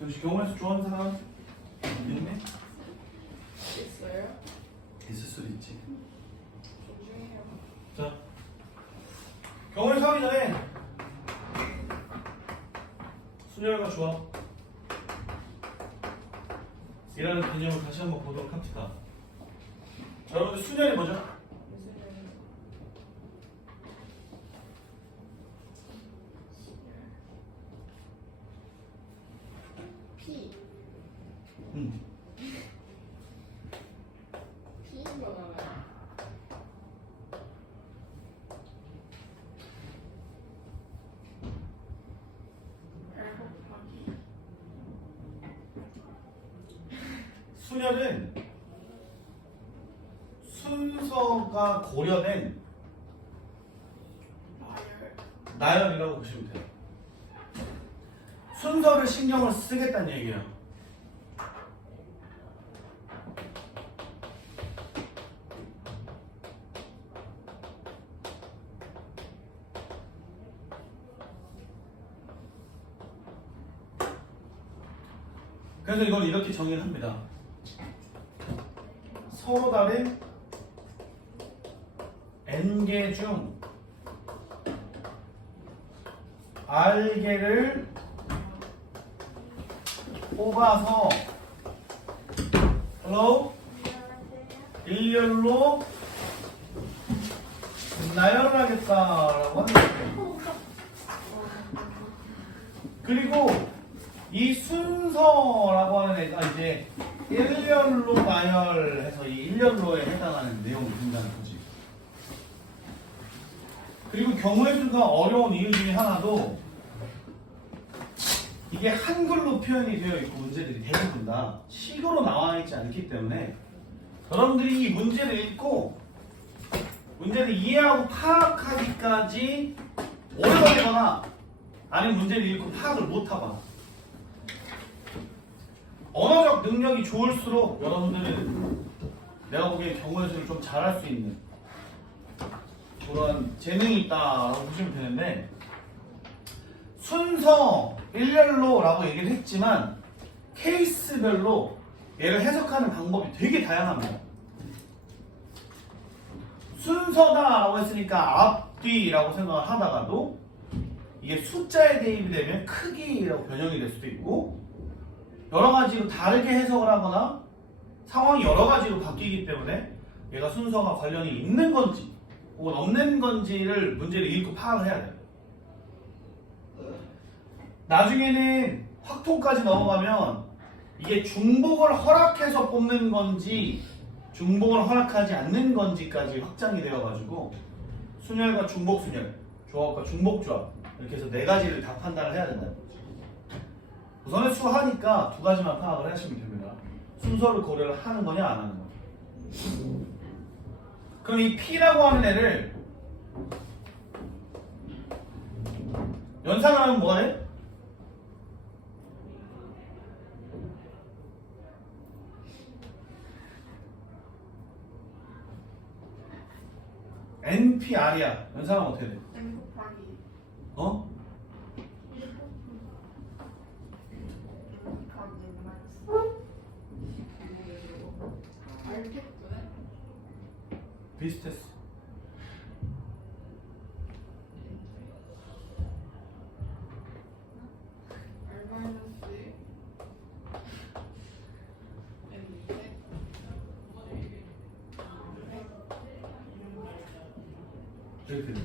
역시 경우에서 좋아하는 사람 있네? 있어요? 있을 수도 있지. 존중해요. 자, 경우에서 하기 전에 순열과 조합 이라는 개념을 다시 한번 보도록 합시다. 여러분들 순열이 뭐죠? 무슨 일인지. P. P인 거잖아요. R 곱하기. 순열은 순서가 고려된 나열. 나열이라고 보시면 돼요. 순서를 신경을 쓰겠다는 얘기예요. 그래서 이걸 이렇게 정의를 합니다. 서로 다른 n개 중 r개를 뽑아서 일렬로 나열을 하겠다라고 하는 거예요. 그리고 이 순서라고 하는 애가 이제 일렬로 나열해서 이 일렬로에 해당하는 내용이 된다는 거지. 그리고 경우의 수가 어려운 이유 중에 하나도 이게 한글로 표현이 되어 있고 문제들이 대부분 다 식으로 나와 있지 않기 때문에 여러분들이 이 문제를 읽고 문제를 이해하고 파악하기까지 오래 걸리거나 아니면 문제를 읽고 파악을 못하거나 언어적 능력이 좋을수록 여러분들은 내가 보기에 경우의 수를 좀 잘할 수 있는 그런 재능이 있다라고 보시면 되는데 순서 일렬로라고 얘기를 했지만 케이스별로 얘를 해석하는 방법이 되게 다양합니다. 순서다라고 했으니까 앞뒤라고 생각을 하다가도 이게 숫자에 대입이 되면 크기라고 변형이 될 수도 있고 여러 가지로 다르게 해석을 하거나 상황이 여러 가지로 바뀌기 때문에 얘가 순서가 관련이 있는 건지 혹은 없는 건지를 문제를 읽고 파악을 해야 돼요. 나중에는 확통까지 넘어가면 이게 중복을 허락해서 뽑는 건지 중복을 허락하지 않는 건지까지 확장이 되어가지고 순열과 중복 순열, 조합과 중복 조합 이렇게 해서 네 가지를 다 판단을 해야 된다는 거죠. 우선은 수하니까 두 가지만 파악을 하시면 됩니다. 순서를 고려를 하는 거냐 안 하는 거냐. 그럼 이 P라고 하는 애를 연산을 하면 뭐가 돼? NPR이야. 연산하면 어떻게 돼? M 곱하기. 어? 알겠네. 비슷했어. R 마이너스 N인데 이렇게 돼.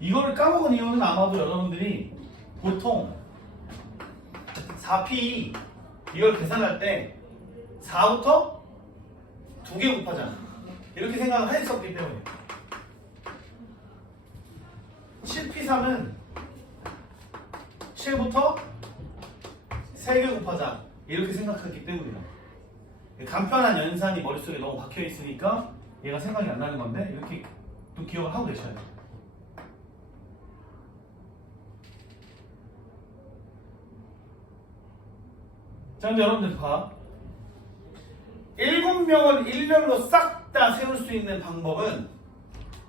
이거를 까먹은 이유는 아마도 여러분들이 보통 4P 이걸 계산할 때 4부터 2개 곱하잖아. 이렇게 생각을 했었기 때문에 7P3은 7부터 3개 곱하자 이렇게 생각했기 때문이다. 간편한 연산이 머릿속에 너무 박혀 있으니까 얘가 생각이 안 나는 건데 이렇게 또 기억을 하고 계셔야 돼요. 자, 근데 여러분들 봐. 7명을 일렬로 싹 다 세울 수 있는 방법은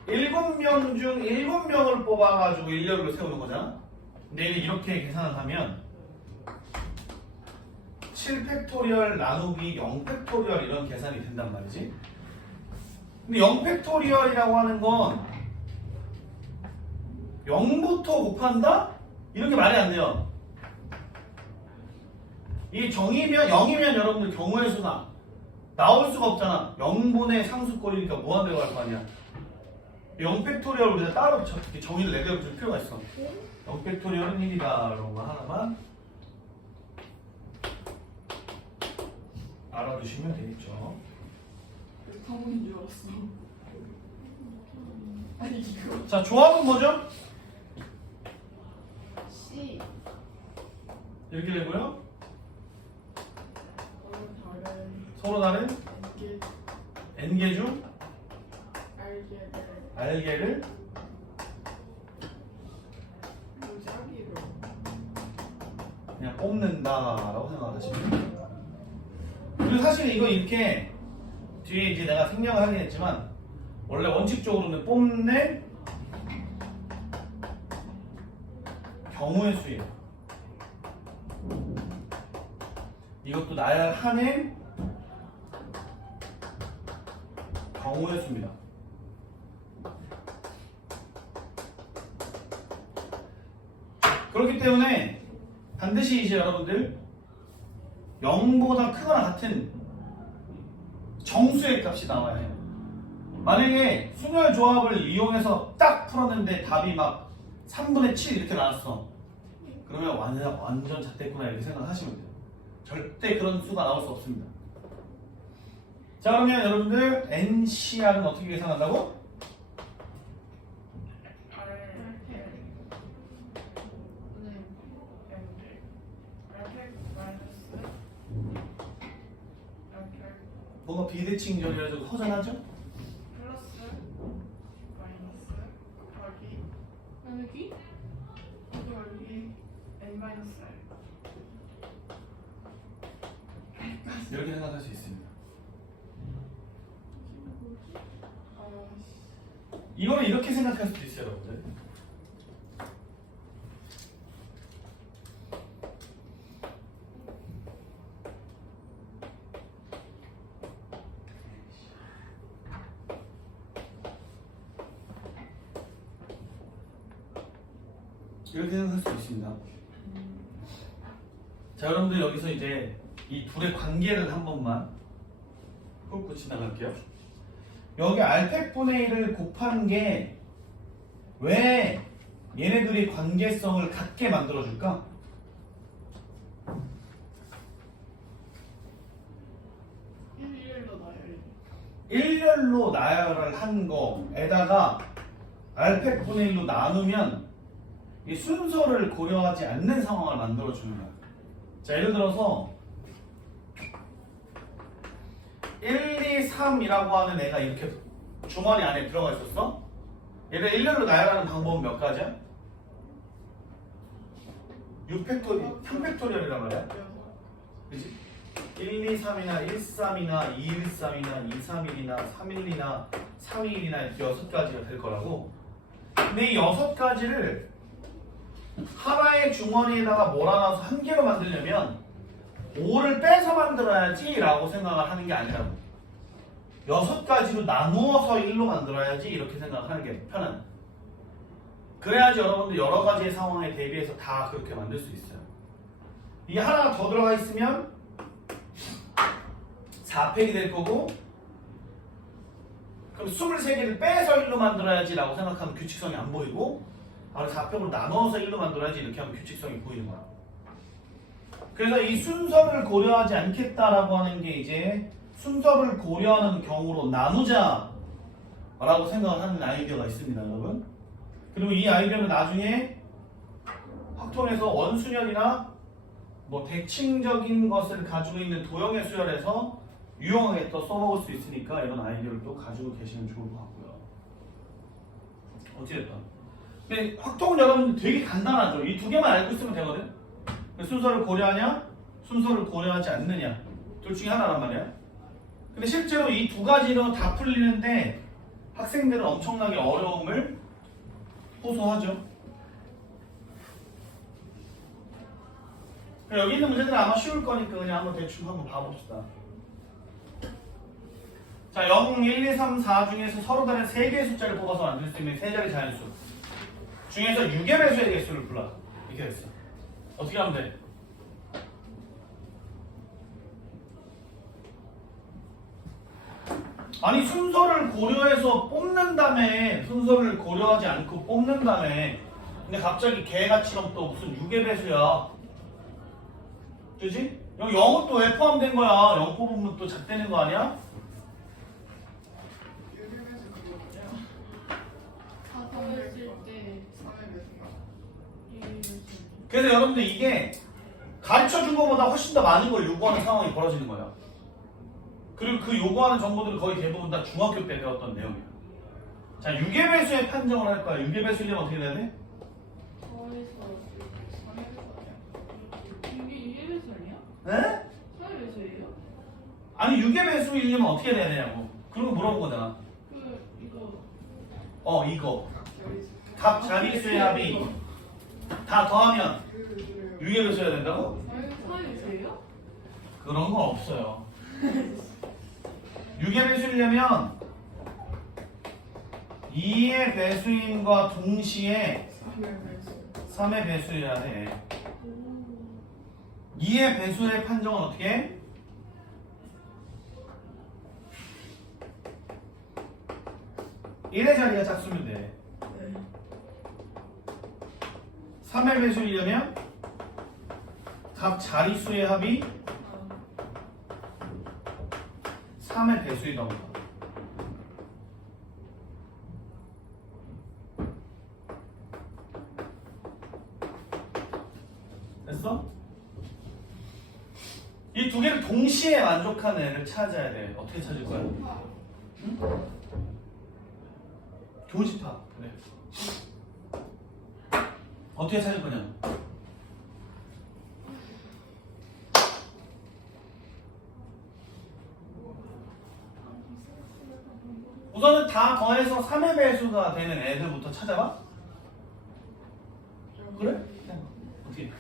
7명 중 7명을 뽑아가지고 일렬로 세우는 거잖아. 근데 이렇게 계산을 하면 7팩토리얼 나누기 0팩토리얼 이런 계산이 된단 말이지. 근데 0팩토리얼이라고 하는 건 0부터 곱한다? 이렇게 말이 안 돼요. 이 0이면 여러분들 경우의 수가 나올 수가 없잖아. 0분의 상수꼴이니까 무한대로 갈 거 아니야. 0팩토리얼을 우리가 따로 이렇게 정의를 내려줄 필요가 있어. 0팩토리얼은 1이다 라는 거 하나만 알아두시면 되겠죠. 타문인 줄 알았어. 아니 이거 자, 조합은 뭐죠? C 이렇게 되고요. 서로 다른 서로 다른 이게 n개 중 알게를 r개를 무작위로 그냥 뽑는다라고 생각하시면 돼요. 그리고 사실 이거 이렇게 뒤에 이제 내가 생략을 하긴 했지만 원래 원칙적으로는 뽑는 경우의 수예요. 이것도 나열하는 경우의 수입니다. 그렇기 때문에 반드시 이제 여러분들 0보다 크거나 같은 정수의 값이 나와야 해요. 만약에 순열 조합을 이용해서 딱 풀었는데 답이 막 3분의 7 이렇게 나왔어. 그러면 완전 잣됐구나 이렇게 생각하시면 돼요. 절대 그런 수가 나올 수 없습니다. 자, 그러면 여러분들 NCR은 어떻게 계산한다고? 뭔가 비대칭절이라서 허전하죠? 플러스 마이너스 곱하기 나누기 곱하기 n 마이너스 이렇게 생각할 수 있습니다. 이거는 이렇게 생각할 수도 있어요, 여러분들. 이렇게 생각할 수 있습니다. 자, 여러분들 여기서 이제 이 둘의 관계를 한 번만 훑고 지나갈게요. 여기 R팩분의 1을 곱한 게 왜 얘네들이 관계성을 갖게 만들어줄까? 일렬로 나열을 한 거에다가 R팩분의 1로 나누면 이 순서를 고려하지 않는 상황을 만들어주는 거야. 자, 예를 들어서 1, 2, 3이라고 하는 애가 이렇게 주머니 안에 들어가 있었어? 얘를 일렬로 나열하는 방법은 몇 가지야? 6팩토리얼, 3팩토리얼이란 말이야. 그치? 1, 2, 3이나 1, 3이나 2, 1, 3이나 2, 3, 1이나 3, 1, 2나 3, 2, 1이나 이렇게 6가지가 될 거라고. 근데 이 6가지를 하나의 주머니에다가 몰아넣어서 한 개로 만들려면 5를 빼서 만들어야지 라고 생각을 하는 게 아니라고. 6가지로 나누어서 1로 만들어야지 이렇게 생각하는 게 편한. 그래야지 여러분들 여러 가지의 상황에 대비해서 다 그렇게 만들 수 있어요. 이게 하나가 더 들어가 있으면 4팩이 될 거고, 그럼 23개를 빼서 1로 만들어야지 라고 생각하면 규칙성이 안 보이고, 4팩으로 나눠서 1로 만들어야지 이렇게 하면 규칙성이 보이는 거야. 그래서 이 순서를 고려하지 않겠다라고 하는 게 이제 순서를 고려하는 경우로 나누자 라고 생각을 하는 아이디어가 있습니다, 여러분. 그리고 이 아이디어는 나중에 확통에서 원수열이나 뭐 대칭적인 것을 가지고 있는 도형의 수열에서 유용하게 또 써먹을 수 있으니까 이런 아이디어를 또 가지고 계시면 좋을 것 같고요. 어찌됐든. 근데 확통은 여러분들 되게 간단하죠. 이 두 개만 알고 있으면 되거든. 순서를 고려하냐? 순서를 고려하지 않느냐? 둘 중에 하나란 말이야. 근데 실제로 이 두 가지로 다 풀리는데 학생들은 엄청나게 어려움을 호소하죠. 여기 있는 문제들은 아마 쉬울 거니까 그냥 한번 대충 한번 봐봅시다. 자, 0, 1, 2, 3, 4 중에서 서로 다른 3개의 숫자를 뽑아서 만들 수 있는 3자리 자연수 중에서 6의 배수의 개수를 골라. 이렇게 됐어. 어떻게 하면 돼? 아니 순서를 고려해서 뽑는 다음에 순서를 고려하지 않고 뽑는 다음에 근데 갑자기 개같이럼 또 무슨 6의 배수야. 그지? 여기 0은 또 왜 포함된 거야? 0 뽑으면 또 작되는 거 아니야? 유리배수 그거냐? 4 했을 때 3의 배수인가? 1 그래서 여러분들 이게 가르쳐준 것보다 훨씬 더 많은 걸 요구하는 상황이 벌어지는 거야. 그리고 그 요구하는 정보들은 거의 대부분 다 중학교 때 배웠던 내용이야. 자, 6의 배수의 판정을 할 거야. 6의 배수이면 어떻게 돼야 돼? 더해서 3의 배수 아니야? 이게 1 배수 아니야? 에? 4 배수예요? 아니 6의 배수이려면 어떻게 돼야 되냐고. 그런 거 물어본 거잖아. 이거 이거. 여기 각 자릿수의 합이 다 더하면 그 6의 배수여야 된다고? 4 배수예요? 그런 건 없어요. 6의 배수이려면 2의 배수임과 동시에 3의 배수 3의 배수여야 돼. 2의 배수의 판정은 어떻게 해? (1의) 자리가 작수면 돼. 네. 3의 배수이려면 각 자릿수의 합이 3의 배수이다 보다. 됐어? 이 두 개를 동시에 만족하는 애를 찾아야 돼. 어떻게 찾을 거야? 응? 교집합. 그래. 어떻게 찾을 거냐? 우선은 다 더해서 3의 배수가 되는 애들부터 찾아봐. 그래? 어떻게?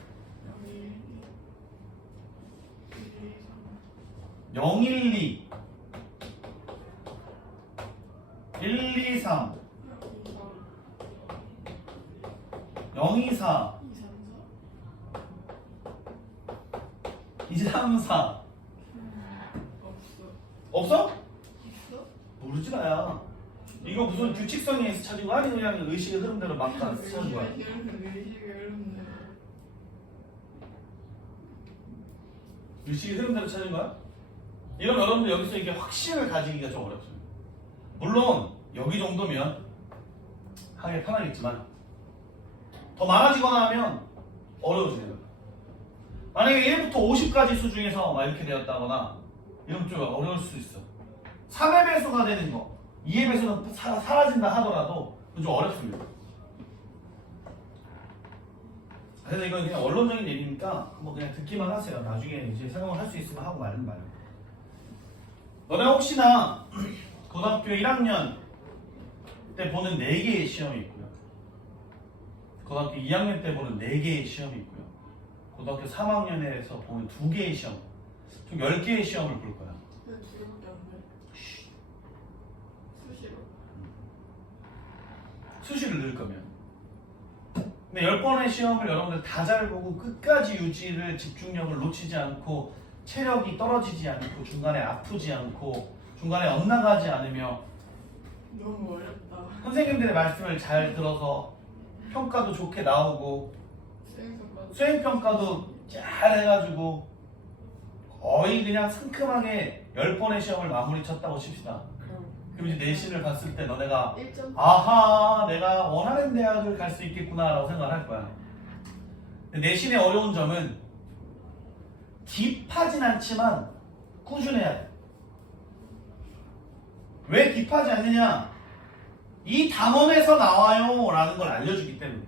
0, 1, 2 1, 2, 3 0, 2, 4 2, 3, 4 없어? 모르지 마야. 이거 무슨 규칙성에 의해서 찾은 거 아니 그냥 의식의 흐름대로 막 찾은 거야. 의식의 흐름대로 찾은 거야? 이러면 여러분들 여기서 이게 확신을 가지기가 좀 어렵습니다. 물론 여기 정도면 하기 편하겠지만 더 많아지거나 하면 어려워지는 거야. 만약에 1부터 50까지 수 중에서 막 이렇게 되었다거나 이러면 좀 어려울 수 있어. 3의 배수가 되는 거 2의 배수는 사라진다 하더라도 좀 어렵습니다. 그래서 이건 그냥 원론적인 얘기니까 뭐 그냥 듣기만 하세요. 나중에 이제 생각을 할 수 있으면 하고 말든 말고. 너네 혹시나 고등학교 1학년 때 보는 4개의 시험이 있고요. 고등학교 2학년 때 보는 4개의 시험이 있고요. 고등학교 3학년에서 보는 2개의 시험, 총 10개의 시험을 볼 거야. 수시를 넣을 거면. 근데 10번의 시험을 여러분들 다 잘 보고 끝까지 유지를 집중력을 놓치지 않고 체력이 떨어지지 않고 중간에 아프지 않고 중간에 엇나가지 않으며 너무 어렵다. 선생님들의 말씀을 잘 들어서 평가도 좋게 나오고 수행평가도 잘 해가지고 거의 그냥 상큼하게 10번의 시험을 마무리 쳤다고 칩시다. 그럼 이제 내신을 봤을 때 너네가 1점. 아하 내가 원하는 대학을 갈 수 있겠구나 라고 생각을 할 거야. 근데 내신의 어려운 점은 딥하진 않지만 꾸준해야 돼. 왜 딥하지 않느냐? 이 단원에서 나와요 라는 걸 알려주기 때문에.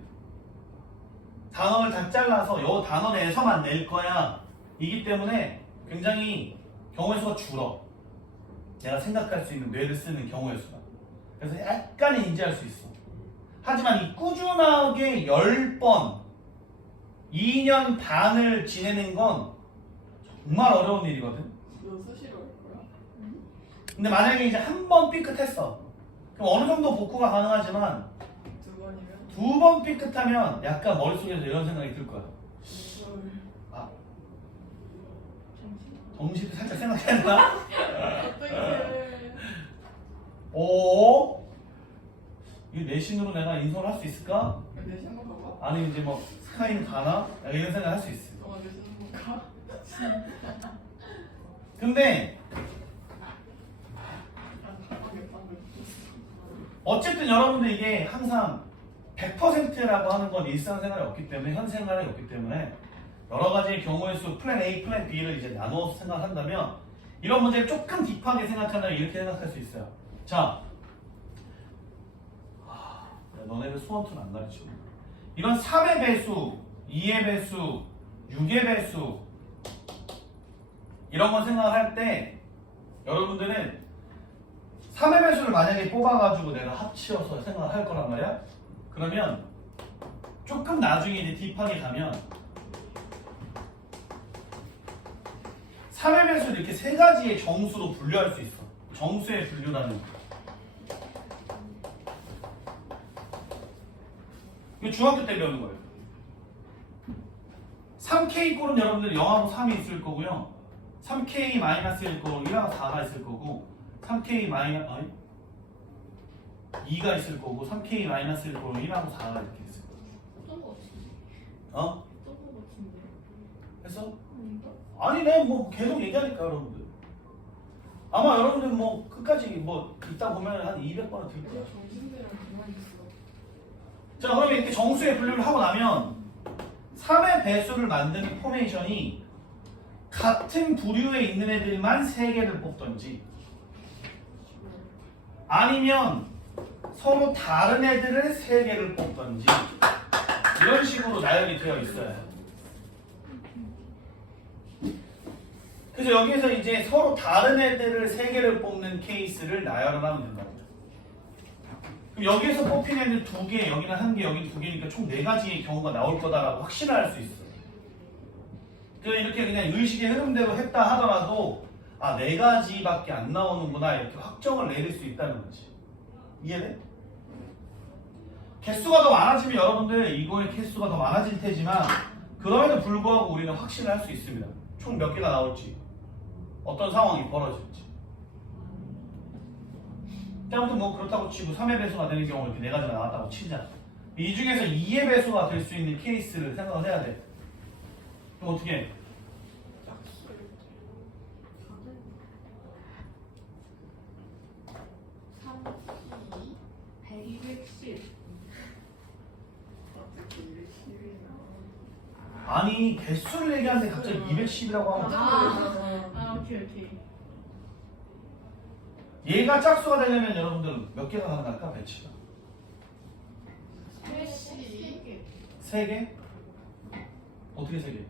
단원을 다 잘라서 요 단원에서만 낼 거야 이기 때문에 굉장히 경우의 수가 줄어. 내가 생각할 수 있는 뇌를 쓰는 경우의 수가. 그래서 약간은 인지할 수 있어. 하지만 이 꾸준하게 10번 2년 반을 지내는 건 정말 어려운 일이거든. 너 수시로 할 거야? 근데 만약에 이제 한 번 삐끗했어. 그럼 어느 정도 복구가 가능하지만 2번이면? 2번 삐끗하면 약간 머릿속에서 이런 생각이 들 거야. 아, 정시도 살짝 생각했나? 어떡해. 오, 이 내신으로 내가 인솔 할 수 있을까? 내시 한번 가봐. 아니 이제 뭐 스카이는 가나? 약간 이런 생각 할 수 있어. 내시 한번 가. 근데 안 가겠다. 어쨌든 여러분들 이게 항상 100%라고 하는 건 일상생활이 없기 때문에 현생활이 없기 때문에 여러 가지의 경우의 수 플랜 A, 플랜 B를 이제 나누어서 생각한다면 이런 문제를 조금 딥하게 생각한다면 이렇게 생각할 수 있어요. 자, 너네들 수원투는 안 가르치고 이런 3의 배수, 2의 배수, 6의 배수 이런 거 생각을 할 때 여러분들은 3의 배수를 만약에 뽑아가지고 내가 합치어서 생각을 할 거란 말이야. 그러면 조금 나중에 이제 딥하게 가면 3의 배수를 이렇게 세 가지의 정수로 분류할 수 있어. 정수의 분류라는 거. 이거 중학교 때 배우는 거예요. 3K 꼴은 여러분들 영하로 3이 있을 거고요. 3K-1일 거고 1하고 4가 있을 거고 3K- 아니 2가 있을 거고 3K-1일 거고 1하고 4가 이렇게 있을 거고. 어떤 거 같은데? 어? 어떤 거 같은데? 했어? 아닌가? 아니 내 뭐 계속 얘기하니까 여러분들. 아마 여러분들 뭐 끝까지 뭐 있다 보면 한 200번은 들 거야. 정신대랑 그만 있어. 자, 그러면 이렇게 정수의 분류를 하고 나면 3의 배수를 만드는 포메이션이 같은 부류에 있는 애들만 3개를 뽑던지 아니면 서로 다른 애들을 3개를 뽑던지 이런 식으로 나열이 되어 있어요. 그래서 여기서 이제 서로 다른 애들을 3개를 뽑는 케이스를 나열을 하면 된다. 그럼 여기에서 뽑힌 애는 2개, 여기는 1개, 여기는 2개니까 총 4가지의 경우가 나올 거다라고 확신을 할 수 있어. 그래서 이렇게 그냥 의식의 흐름대로 했다 하더라도 아 4가지밖에 안 나오는구나 이렇게 확정을 내릴 수 있다는 거지. 이해돼? 개수가 더 많아지면 여러분들 이거의 개수가 더 많아질 테지만 그럼에도 불구하고 우리는 확신을 할 수 있습니다. 총 몇 개가 나올지 어떤 상황이 벌어질지. 아무튼 뭐 그렇다고 치고 3의 배수가 되는 경우 이렇게 4가지가 나왔다고 치자. 이 중에서 2의 배수가 될 수 있는 케이스를 생각을 해야 돼. 그럼 어떻게 해? 약수를 3, 2, 110. 어떻게 210이 나와? 아니 개수를 얘기하는데 갑자기 210이라고 하면 아, 오케이. 얘가 짝수가 되려면 여러분들 몇 개가 가능할까? 배치가 3개. 3개? 어떻게 3개?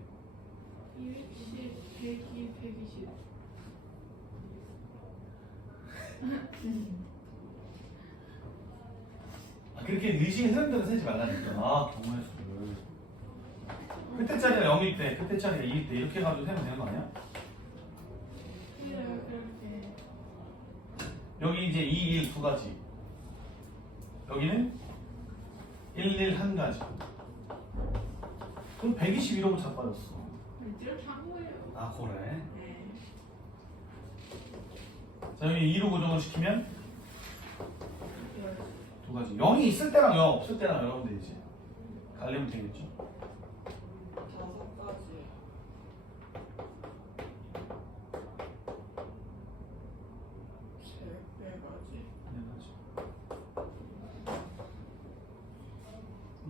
210, 120, 120. 그렇게 의식의 흐름대로 세지 말라니까. 아 경우의 수를 끝에 자리가 0일 때 끝에 자리가 2일 때 이렇게 해가지고 세면 되는 거 아니야? 그렇게. 여기 이제 2, 1 두 가지. 여기는 1, 1 한 가지. 그럼 121호로 자빠졌어. 이렇게 한 거예요. 아 그래. 네. 자 여기 2로 고정을 시키면 두 가지. 0이 있을 때랑 0 없을 때랑 여러분들 이제 갈리면 되겠죠. 5가지. 세 가지.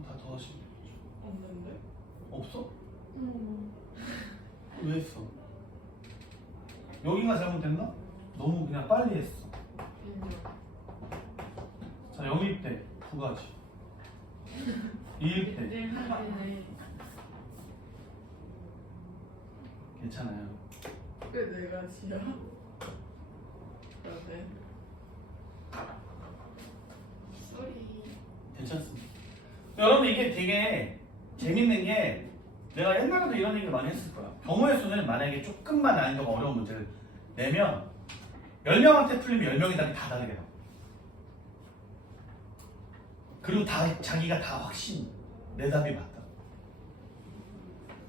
다 더하시면 되겠죠. 없는데? 없어? 음. 왜 했어? 여기가 잘못됐나? 너무 그냥 빨리 했어. 인정. 자, 0일 때 두 가지. 2일 때 네, 네. 괜찮아요. 꽤 4가지야. 그러네. 쏘리. 괜찮습니다. 여러분 이게 되게 재밌는 게 내가 옛날에도 이런 얘기를 많이 했을 거야. 경우의 수는 만약에 조금만 난이도가 어려운 문제를 내면 10명한테 풀리면 10명이 답이 다 다르게 나와. 그리고 다 자기가 다 확신 내 답이 맞다.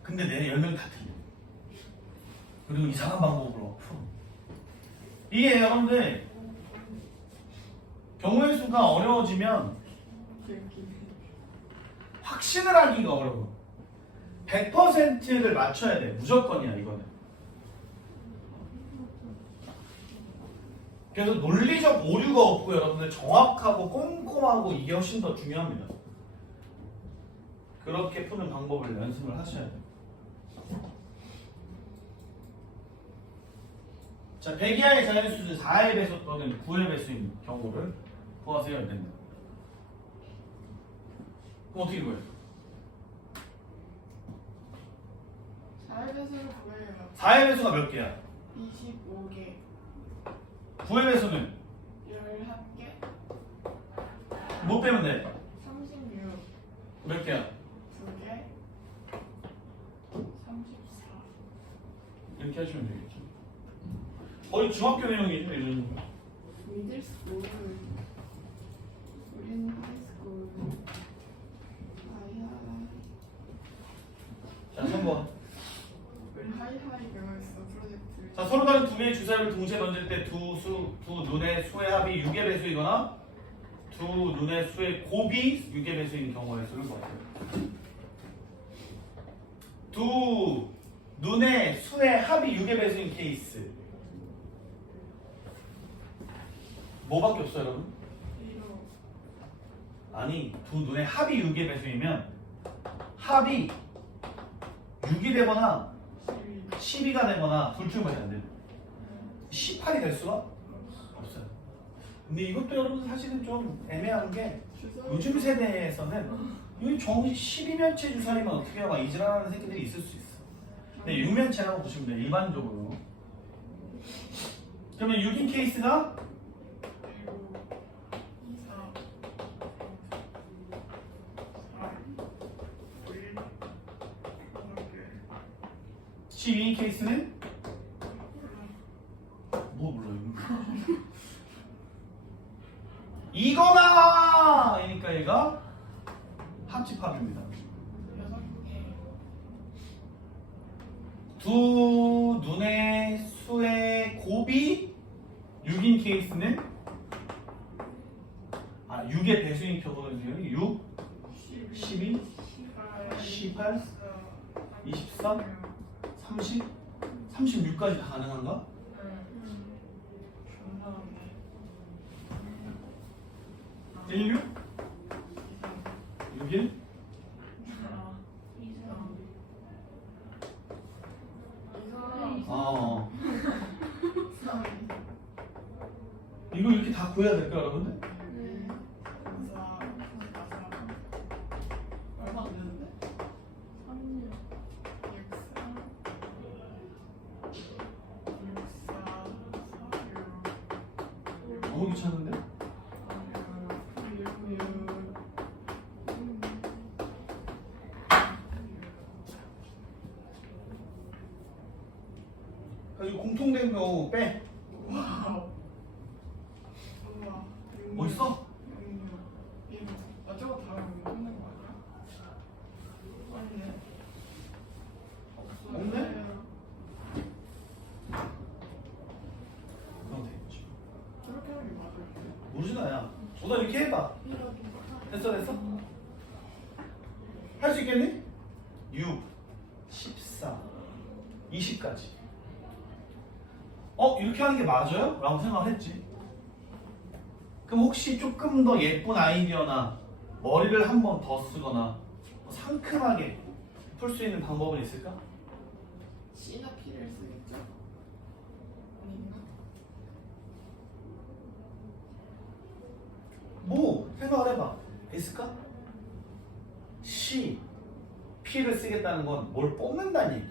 근데 내 10명 다 틀려. 그리고 이상한 방법으로 풀어. 이게 여러분들 경우의 수가 어려워지면 확신을 하기가 어려워. 100%를 맞춰야 돼. 무조건이야 이거는. 그래서 논리적 오류가 없고 여러분들 정확하고 꼼꼼하고 이게 훨씬 더 중요합니다. 그렇게 푸는 방법을 연습을 하셔야 돼요. 자, 100 이하의 자연수는 4의 배수 또는 9의 배수인 경우를 구하세요. 됩니다. 그럼 어떻게 구해요? 4의 배수를 구해요. 4의 배수가 몇 개야? 25개, 9의 배수는 11개, 뭐 빼면 돼? 36, 몇 개야? 2개, 34. 이렇게 하시면 되겠죠. 거의 중학교 내용이죠, 이런 거. 미들 스쿨, 우리는 하이스쿨. 하이하이. 자, 3번. 우리 하이하이 배워있어 프로젝트. 자, 서로 다른 두 개의 주사위를 동시에 던질 때 두 눈의 수의 합이 6의 배수이거나 두 눈의 수의 곱이 6의 배수인 경우의 수를 구하세요. 두 눈의 수의 합이 6의 배수인 케이스. 뭐밖에 없어요, 여러분? 1호. 아니, 두 눈의 합이 6의 배수이면 합이 6이 되거나 12. 12가 되거나 둘 중밖에 안 돼요. 18이 될 수가 없어요. 근데 이것도 여러분 사실은 좀 애매한 게 요즘 세대에서는 이 정식 12면체 주사위면 어떻게 해요? 막 이질하는 새끼들이 있을 수 있어. 근데 6면체라고 보시면 돼요. 일반적으로. 그러면 6인 케이스가 12인 케이스는 뭐 몰라 이거. 이거나 그러니까 얘가 합집합입니다. 두 눈의 수의 곱이 6인 케이스는 6의 배수인 경우는 6, 12, 18, 23, 30, 36까지 다 가능한가? 16? 61? 이거 이렇게 다 구해야 될까 여러분들? 얼마 안 되는데? 너무 귀찮은데? 그리고 공통된 경우 빼. 와우. 우와. 뭐 있어? 저거 다르면 끝낸 거 아니야? 아니네. 없어. 없네? 그럼 되겠지. 저렇게 하는 게 맞아요. 모르지나 야. 너다 이렇게 해봐. 됐어 됐어? 할 수 있겠니? 6, 14, 20까지. 이렇게 하는 게 맞아요? 라고 생각을 했지. 그럼 혹시 조금 더 예쁜 아이디어나 머리를 한 번 더 쓰거나 상큼하게 풀 수 있는 방법은 있을까? C나 P를 쓰겠죠? 아닌가? 뭐 생각을 해봐. 있을까? C, P를 쓰겠다는 건 뭘 뽑는다는 얘기.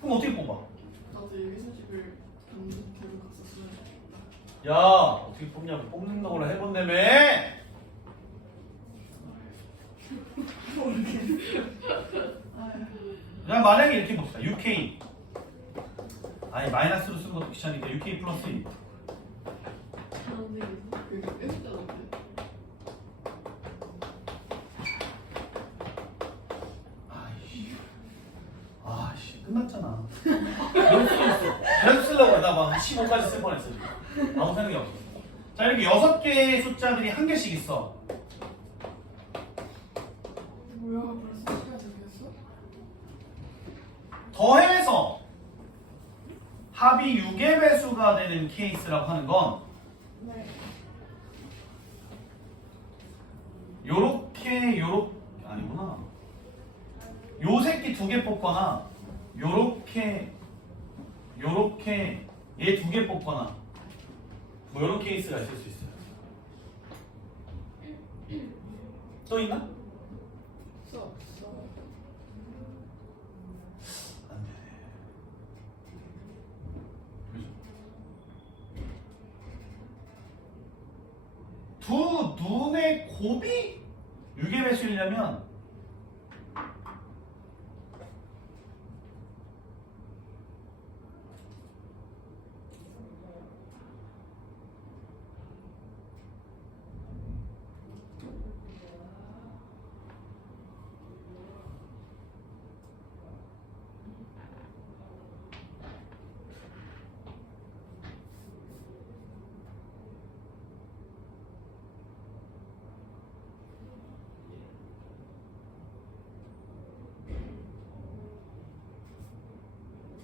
그럼 어떻게 뽑아? 나도 일기사식을 단독으로 갔었으면 좋겠다. 야 어떻게 뽑냐고 뽑는 걸 해본다며. 야 만약에 이렇게 봅시다. UK 아니 마이너스로 쓰는 것도 귀찮으니까 UK 플러스 2. 안 되겠어. 그게 끝이잖아. 아이씨 끝났잖아. 계속 쓰려고 나막 15까지 쓸 뻔했어 지금. 아무 생각이 없어. 자 이렇게 6개의 숫자들이 한 개씩 있어. 뭐야 벌써 시간 되겠어? 더해서 합이 6의 배수가 되는 케이스라고 하는 건 네. 요렇게 아니구나. 요 새끼 2개 뽑거나 요렇게 얘 2개 뽑거나 뭐 요런 케이스가 있을 수 있어요. 또 있나? 없어. 안 되네. 그죠? 두 눈의 곱이 6의 배수이려면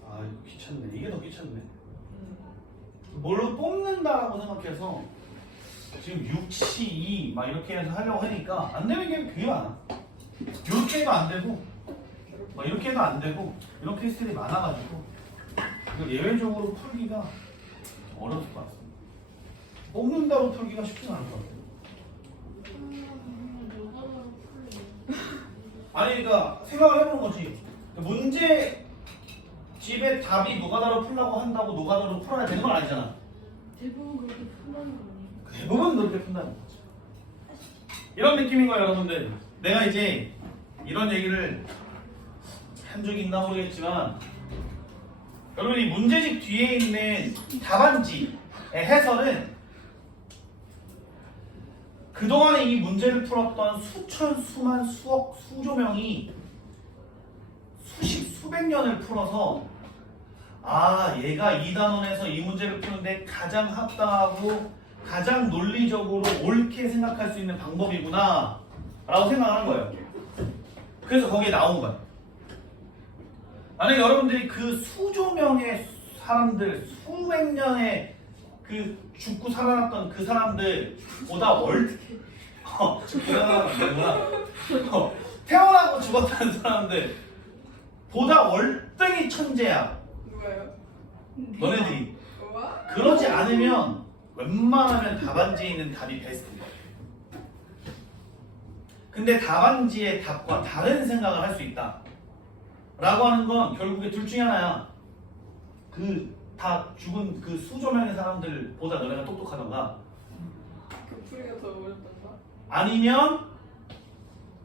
아 이거 귀찮네. 이게 더 귀찮네. 뭘로 뽑는다라고 생각해서 지금 6, 2, 막 이렇게 해서 하려고 하니까 안 되는 게 되게 많아. 이렇게 해도 안 되고 막 이렇게 해도 안 되고 이런 케이스들이 많아가지고 이걸 예외적으로 풀기가 어려울 것 같습니다. 뽑는다고 풀기가 쉽지 않을 것 같아요. 노가다로 풀려. 아니 그러니까 생각을 해보는 거지. 문제 집에 답이 노가다로 풀라고 한다고 노가다로 풀어야 되는 건 아니잖아. 대부분 그렇게 푼다는 거 아니에요? 대부분 그렇게 푼다는 거죠. 이런 느낌인 거예요, 여러분들. 내가 이제 이런 얘기를 한 적이 있나 모르겠지만 여러분 이 문제집 뒤에 있는 답안지의 해설은 그동안에 이 문제를 풀었던 수천, 수만, 수억, 수조 명이 수십, 수백 년을 풀어서 아 얘가 이 단원에서 이 문제를 푸는데 가장 합당하고 가장 논리적으로 옳게 생각할 수 있는 방법이구나 라고 생각하는 거예요. 그래서 거기에 나온 거야. 만약에 여러분들이 그 수조 명의 사람들 수백 년의 그 죽고 살아났던 그 사람들보다 태어나고 죽었다는 사람들 보다 월등히 천재야 누가요? 너네들이. 와? 그러지 않으면 웬만하면 답안지에 있는 답이 베스트인 거야. 근데 답안지의 답과 다른 생각을 할 수 있다 라고 하는 건 결국에 둘 중에 하나야. 그 다 죽은 그 수조 명의 사람들보다 너네가 똑똑하던가 그 풀이가 더 어렵던가? 아니면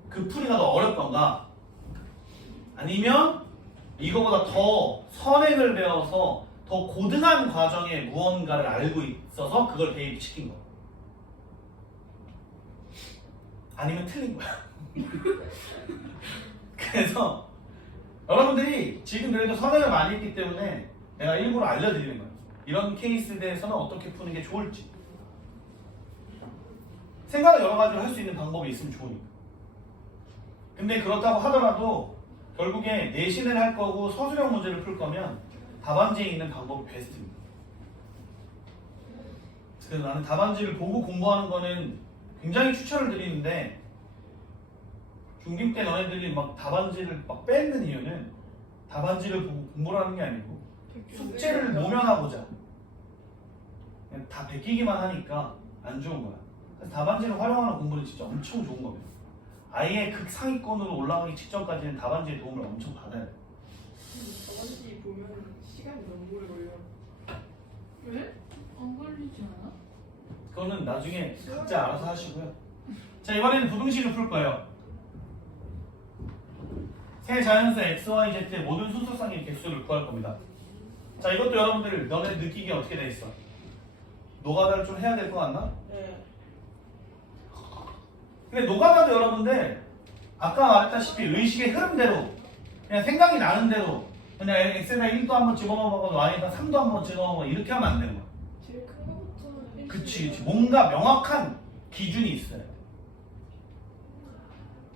그 풀이가 더 어렵던가 아니면 이거보다 더 선행을 배워서 더 고등한 과정에 무언가를 알고 있어서 그걸 대입시킨 거. 아니면 틀린 거야. 그래서 여러분들이 지금 그래도 선행을 많이 했기 때문에 내가 일부러 알려드리는 거예요. 이런 케이스에 대해서는 어떻게 푸는 게 좋을지. 생각을 여러 가지로 할 수 있는 방법이 있으면 좋으니까. 근데 그렇다고 하더라도 결국에 내신을 할 거고 서술형 문제를 풀 거면 답안지에 있는 방법이 베스트입니다. 그래서 나는 답안지를 보고 공부하는 거는 굉장히 추천을 드리는데 중2 때 너네들이 막 답안지를 막 뺏는 이유는 답안지를 보고 공부를 하는 게 아니고 숙제를 모면하고자 그냥 다 베끼기만 하니까 안 좋은 거야. 그래서 답안지를 활용하는 공부는 진짜 엄청 좋은 겁니다. 아예 극상위권으로 올라가기 직전까지는 답안지의 도움을 엄청 받아야 돼. 저번지 보면 시간이 너무 오래 걸려. 왜? 안 걸리지. 있지 않아? 그거는 나중에 각자 알아서 하시고요. 자, 이번에는 부등식을 풀 거예요. 세 자연수 x, y, z의 모든 순서상의 개수를 구할 겁니다. 자, 이것도 여러분들 너네 느끼기 어떻게 돼 있어? 노가다를 좀 해야 될 것 같나? 네. 근데 노가다도 여러분들 아까 말했다시피 의식의 흐름대로 그냥 생각이 나는 대로 그냥 x에다 1도 한번 집어넣어보고 y에다 3도 한번 집어넣어보고 이렇게 하면 안 되는 거야. 제일 큰 거부터 그치. 뭔가 명확한 기준이 있어요.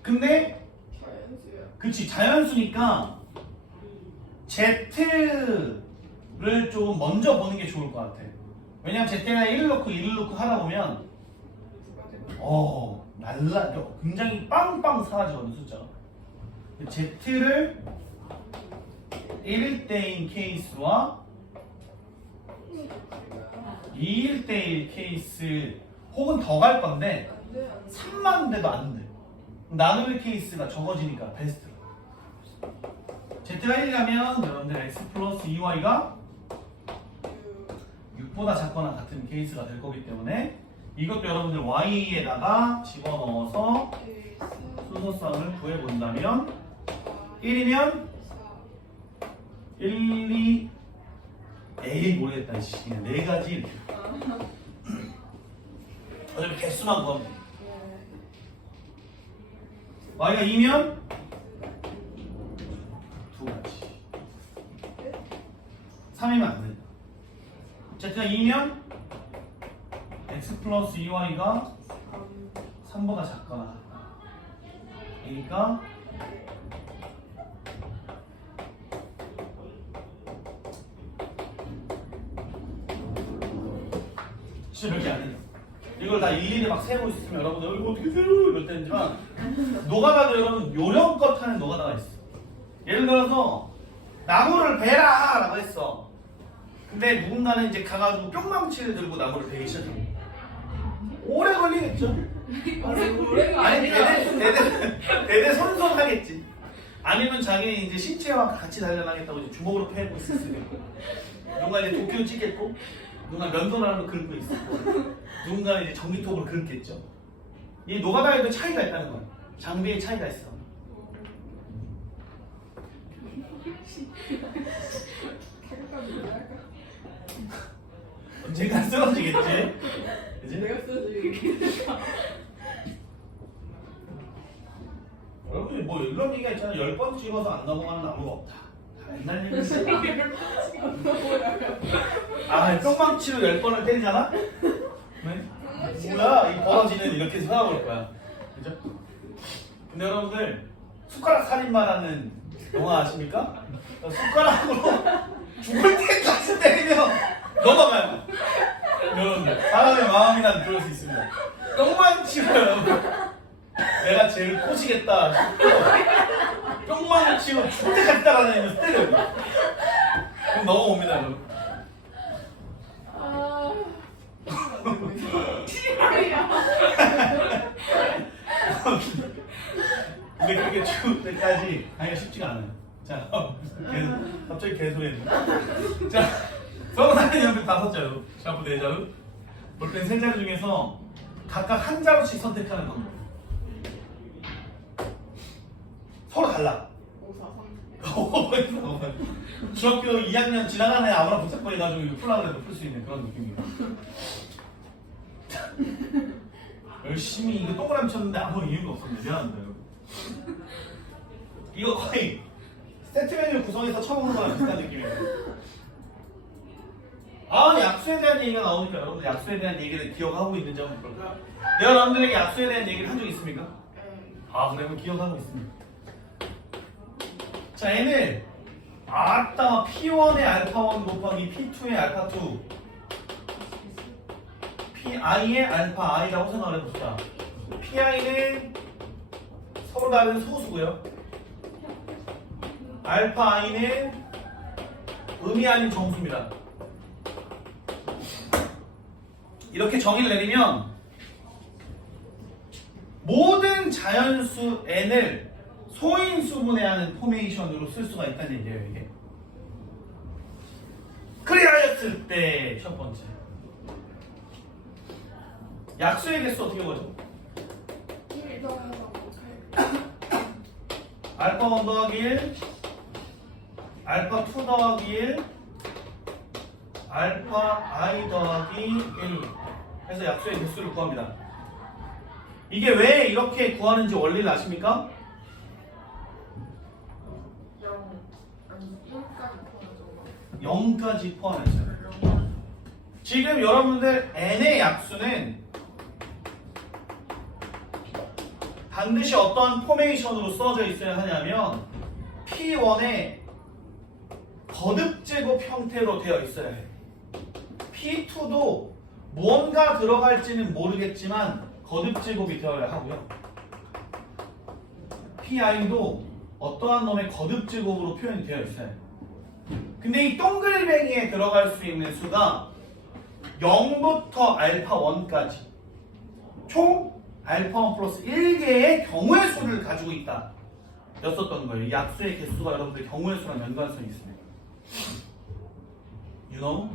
근데 자연수야. 그치, 자연수니까 Z를 좀 먼저 보는 게 좋을 것 같아. 왜냐면 Z에다 1을 넣고 1을 넣고 하다 보면 굉장히 빵빵 사라지거든, 숫자가. Z를 1일 때인 케이스와 2일 때일 케이스 혹은 더 갈 건데 안돼 안돼. 3만 돼도 안 돼. 나눌 케이스가 적어지니까 베스트. Z가 1이라면 여러분들 X 플러스 2Y가 6보다 작거나 같은 케이스가 될 거기 때문에 이것도 여러분들 Y에다가 집어넣어서 순서상을 구해본다면 1이면 1, 2, 에이 모르겠다. 그냥 네 가지 이렇게. 어차피 개수만 구하면 돼. Y가 2면 두 가지. 3이면 안 된다. Z가 2면 X 플러스 2Y가 3보다 작거나 그러니까 진짜 별게 아니에요. 이걸 다 일일이 막 세고 있으면 여러분들 이거 어떻게 세요? 이럴 때지만 노가다도 여러분 요령껏 하는 노가다가 있어. 예를 들어서 나무를 베라 라고 했어. 근데 누군가는 이제 가가지고 뿅망치를 들고 나무를 베기 시작해. 오래 걸리겠죠? 아니 대대 손손하겠지. 아니면 자기 이제 신체와 같이 단련하겠다고 이제 주먹으로 패고 있을 수도 있고, 누군가 이제 도끼로 찍겠고, 누군가 면도날로 긁고 있었고, 누군가 이제 전기톱으로 긁겠죠. 이 노가다에도 차이가 있다는 거야. 장비의 차이가 있어. 언젠가 쓰러지겠지. 그지? 내가 쓰지. 여러분이 뭐 이런 얘기가 있잖아. 10번 찍어서 안 넘어가는 나무가 없다. 다 옛날 얘기지. 아, 뿅망치로 10번을 때리잖아? 네? 뭐야? 이 버러지는 이렇게 살아볼 거야. 그죠? 근데 여러분들 숟가락 살인마라는 영화 아십니까? 숟가락으로 죽을 때까지 때리면 넘어가요. 여러분들 사람의 마음이란 그럴 수 있습니다. 뿅망치로 여러분 내가 제일 꼬시겠다 싶고 뿅망치로 죽을 때까지 따라다니면서 때려요. 그럼 넘어옵니다 여러분. 근데 그렇게 죽을 때까지 하기가 쉽지가 않아요. 자, 갑자기 개소리했네. 자, 서른하는 연필 5자루, 샤프 4자루, 볼펜 3자루 중에서 각각 한 자루씩 선택하는 겁니다. 서로 달라. 5, 4, 3. 중학교 2학년 지나가는 애 아무나 붙잡고 해가지고 이거 풀라고 해도 풀 수 있는 그런 느낌이에요. 열심히 이거 동그라미 쳤는데 아무 이유가 없었는데 미안합니다 여러분. 이거 거의 세트 메뉴 구성해서 쳐먹는 거랑 비슷한 느낌이에요. 아, 약수에 대한 얘기가 나오니까 여러분들 약수에 대한 얘기를 기억하고 있는지 한번 볼까요? 내가 여러분들에게 약수에 대한 얘기를 한 적 있습니까? 아, 그러면 기억하고 있습니다. 자, 얘는 아따 P1의 알파1 곱하기 P2의 알파2 PI의 알파 i라고 생각을 해봅시다. PI는 서로 다른 소수고요. 알파 i는 의미 아닌 정수입니다. 이렇게 정의를 내리면 모든 자연수 n을 소인수분해하는 포메이션으로 쓸 수가 있다는 얘기예요. 이게 그리하였을 때 첫 번째 약수의 개수 어떻게 보죠? 1 더하고 알파 1 더하기 1, 알파 2 더하기 1, 알파 i 더하기 1 해서 약수의 개수를 구합니다. 이게 왜 이렇게 구하는지 원리를 아십니까? 0까지 포함했어요. 지금 여러분들 n의 약수는 반드시 어떠한 포메이션으로 써져 있어야 하냐면 P1의 거듭제곱 형태로 되어 있어야 해요. P2도 무언가 들어갈지는 모르겠지만 거듭제곱이 되어야 하고요. PI도 어떠한 놈의 거듭제곱으로 표현이 되어 있어요. 근데 이 동글뱅이에 들어갈 수 있는 수가 0부터 알파 1까지 총 알파 1 플러스 1개의 경우의 수를 가지고 있다 였었던 거예요. 이 약수의 개수가 여러분들 경우의 수랑 연관성이 있습니다. You know?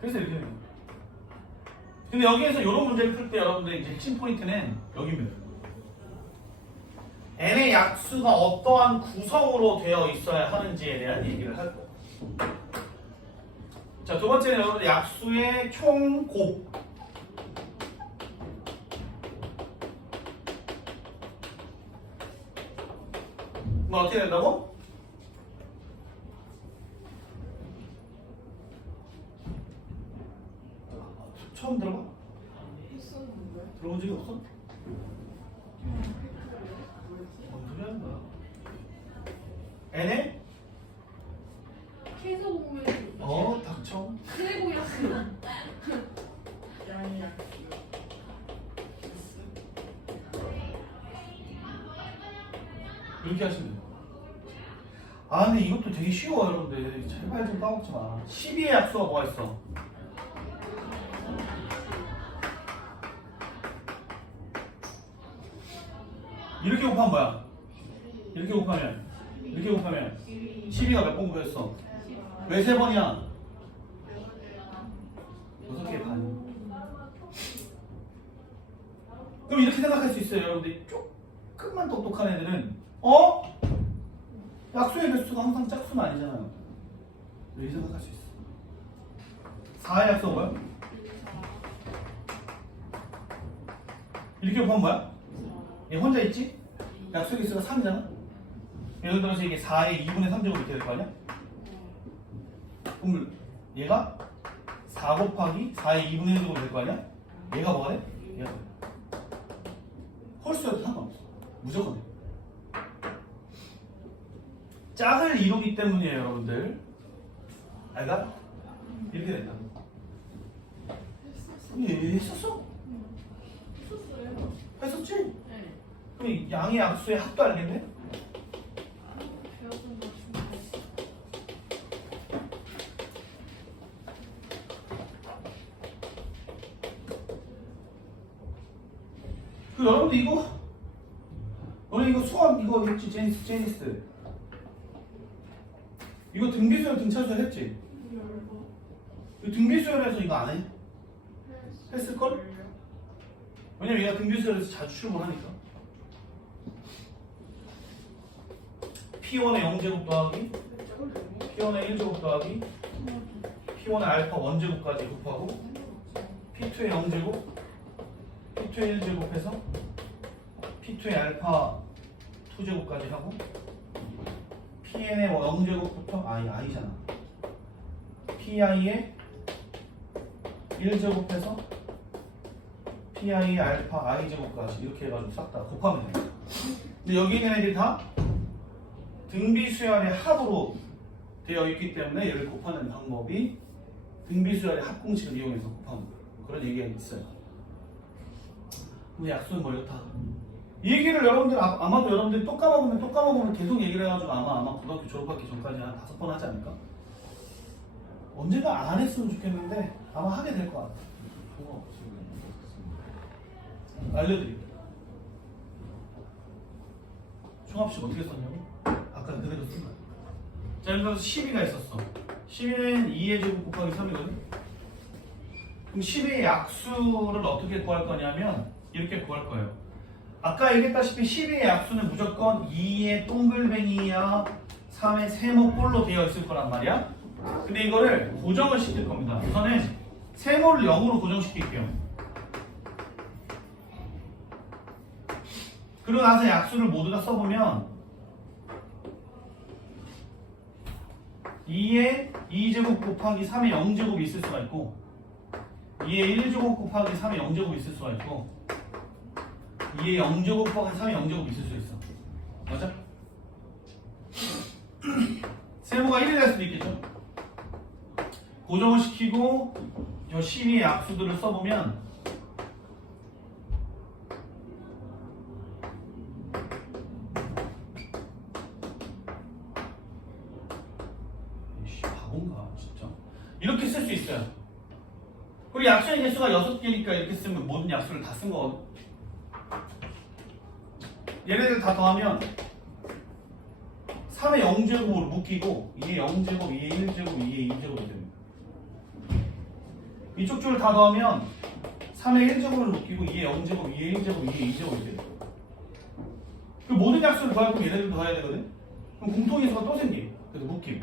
그래서 이렇게 해요. 근데 여기에서 이런 문제를 풀 때 여러분들의 이제 핵심 포인트는 여기입니다. n의 약수가 어떠한 구성으로 되어 있어야 하는지에 대한 얘기를 할 거예요. 자, 두 번째는 여러분들 약수의 총곱. 뭐 어떻게 된다고? 처음 들어봐? 했었는데 들어본 적이 없어? 뭔 소리 하는 거야? n에? 최소 공유를 닥쳐. 최고였어요. 이렇게 하시면 돼요. 아 근데 이것도 되게 쉬워 여러분들. 제발 좀 까먹지 마. 12의 약수가 뭐가 있어? 이렇게 곱하면 뭐야? 이렇게 곱하면 12가 몇 번 곱했어? 왜 3번이야? 6개 반. 그럼 이렇게 생각할 수 있어요 여러분들. 조금만 똑똑한 애들은 약수의 개수가 항상 짝수는 아니잖아요. 왜 생각할 수 있어? 4의 약수가 뭐야? 이렇게 곱하면 뭐야? 얘 혼자 있지? 약수의 개수가 3이잖아? 예를 들어서 이게 4의 2분의 3제곱 이렇게 될 거 아니야? 그럼 얘가 4 곱하기 4의 2분의 1제곱 될 거 아니야? 얘가 뭐가 돼? 얘가 돼. 홀수여도 상관없어. 무조건 돼. 짝을 이루기 때문이에요 여러분들. 알가? 이렇게 된다. 얘 했었어? 했었어요. 했었지? 네. 그럼 이 양의 약수의 합도 알겠네? 배웠던 것 같은데. 그 여러분들 이거 너네 이거 수학 이거 했지? 제니스 이거 등비수열 등차수열 했지? 이거 등비수열에서 이거 안 해? 했을걸? 왜냐면 얘가 등비수열에서 자주 출근하니까. P1의 0제곱 더하기 P1의 1제곱 더하기 P1의 알파 1제곱까지 곱하고 P2의 0제곱 P2의 1제곱 해서 P2의 알파 2제곱까지 하고 PN의 0제곱부터 i잖아. PI의 1제곱해서 PI의 알파 i제곱까지 이렇게 해가지고 싹 다 곱하면 돼. 근데 여기 있는 애들이 다 등비수열의 합으로 되어 있기 때문에 얘를 곱하는 방법이 등비수열의 합공식을 이용해서 곱하는 그런 얘기가 있어요. 근데 약수는 뭐 이렇다. 이 얘기를 여러분들 아마도 여러분들이 또 까먹으면 계속 얘기를 해가지고 아마 고등학교 졸업하기 전까지 한 5번 하지 않을까? 언젠가 안 했으면 좋겠는데 아마 하게 될 것 같아. 알려드릴게요. 총합식 어떻게 썼냐고? 아까 그대로 쓴 거야. 자, 예를 들어서 12가 있었어. 12는 2의 제곱 곱하기 3이거든? 그럼 12의 약수를 어떻게 구할 거냐면 이렇게 구할 거예요. 아까 얘기했다시피 12의 약수는 무조건 2의 동글뱅이야 3의 세모꼴로 되어 있을 거란 말이야. 근데 이거를 고정을 시킬 겁니다. 우선은 세모를 0으로 고정시킬게요. 그러고 나서 약수를 모두 다 써보면 2의 2제곱 곱하기 3의 0제곱이 있을 수가 있고 2의 1제곱 곱하기 3의 0제곱이 있을 수가 있고 2의 0제곱 곱하기 3의 0제곱이 있을 수 있어. 맞아? 세모가 1이 될 수도 있겠죠? 고정을 시키고 저 12의 약수들을 써보면 바본가 진짜? 이렇게 쓸 수 있어요. 그리고 약수의 개수가 6개니까 이렇게 쓰면 모든 약수를 다 쓴 거거든. 얘네들 다 더하면 3의 0제곱으로 묶이고 2의 0제곱, 2의 1제곱, 2의 2제곱이 됩니다. 이쪽 줄을 다 더하면 3의 1제곱을 묶이고 2의 0제곱, 2의 1제곱, 2의 2제곱이 돼요. 그 모든 약수를 더할 거면 얘네들 더해야 되거든. 그럼 공통인수가 또 생겨. 그래서 묶임.